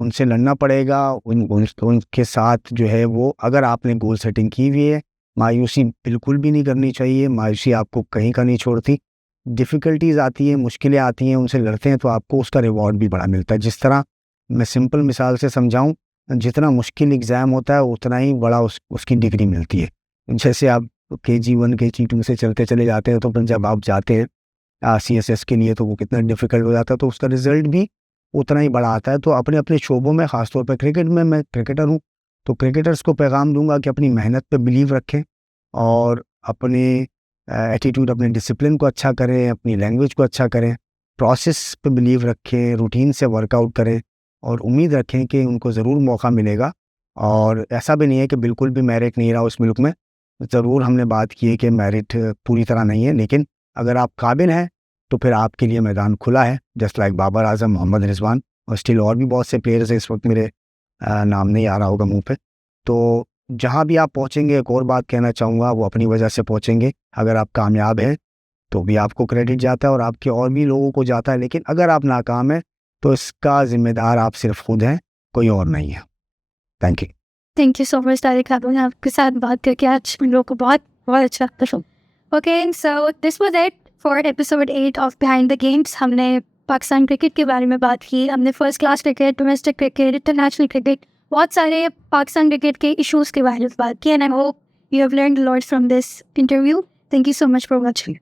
उनसे लड़ना पड़ेगा। उनके साथ जो है वो, अगर आपने गोल सेटिंग की हुई है, मायूसी बिल्कुल भी नहीं करनी चाहिए। मायूसी आपको कहीं का नहीं छोड़ती। डिफ़िकल्टीज़ आती हैं, मुश्किलें आती हैं, उनसे लड़ते हैं तो आपको उसका रिवॉर्ड भी बड़ा मिलता है। जिस तरह मैं सिंपल मिसाल से समझाऊँ, जितना मुश्किल एग्ज़ाम होता है उतना ही बड़ा उसकी डिग्री मिलती है। जैसे आप KG1 KG2 से चलते चले जाते हैं, तो फिर जब आप जाते हैं CSS के लिए, तो वो कितना डिफ़िकल्ट हो जाता है, तो उसका रिज़ल्ट भी उतना ही बड़ा आता है। तो अपने अपने शोबों में, ख़ासतौर पे क्रिकेट में, मैं क्रिकेटर हूँ, तो क्रिकेटर्स को पैगाम दूंगा कि अपनी मेहनत पे बिलीव रखें और अपने एटीट्यूड, अपने डिसिप्लिन को अच्छा करें, अपनी लैंग्वेज को अच्छा करें, प्रोसेस पे बिलीव रखें, रूटीन से वर्कआउट करें और उम्मीद रखें कि उनको ज़रूर मौका मिलेगा। और ऐसा भी नहीं है कि बिल्कुल भी मेरिट नहीं रहा उस मुल्क में। ज़रूर हमने बात की है कि मेरिट पूरी तरह नहीं है, लेकिन अगर आप काबिल हैं तो फिर आपके लिए मैदान खुला है। जस्ट लाइक बाबर आजम, मोहम्मद रिजवान और स्टिल और भी बहुत से प्लेयर्स हैं, इस वक्त मेरे नाम नहीं आ रहा होगा मुंह पे। तो जहाँ भी आप पहुँचेंगे, एक और बात कहना चाहूँगा, वो अपनी वजह से पहुँचेंगे। अगर आप कामयाब हैं तो भी आपको क्रेडिट जाता है और आपके और भी लोगों को जाता है, लेकिन अगर आप नाकाम हैं तो इसका ज़िम्मेदार आप सिर्फ खुद हैं, कोई और नहीं है। Thank you. Thank you so much Tariq. आपके साथ बात करके आज हम लोग को बहुत बहुत अच्छा लगा। Okay, so this was it for episode 8 of behind the games. हमने पाकिस्तान क्रिकेट के बारे में बात की, हमने first class cricket, domestic cricket, international cricket, बहुत सारे पाकिस्तान क्रिकेट के इश्यूज़ के बारे में बात की। And I hope you have learned a lot from this interview. Thank you so much for watching.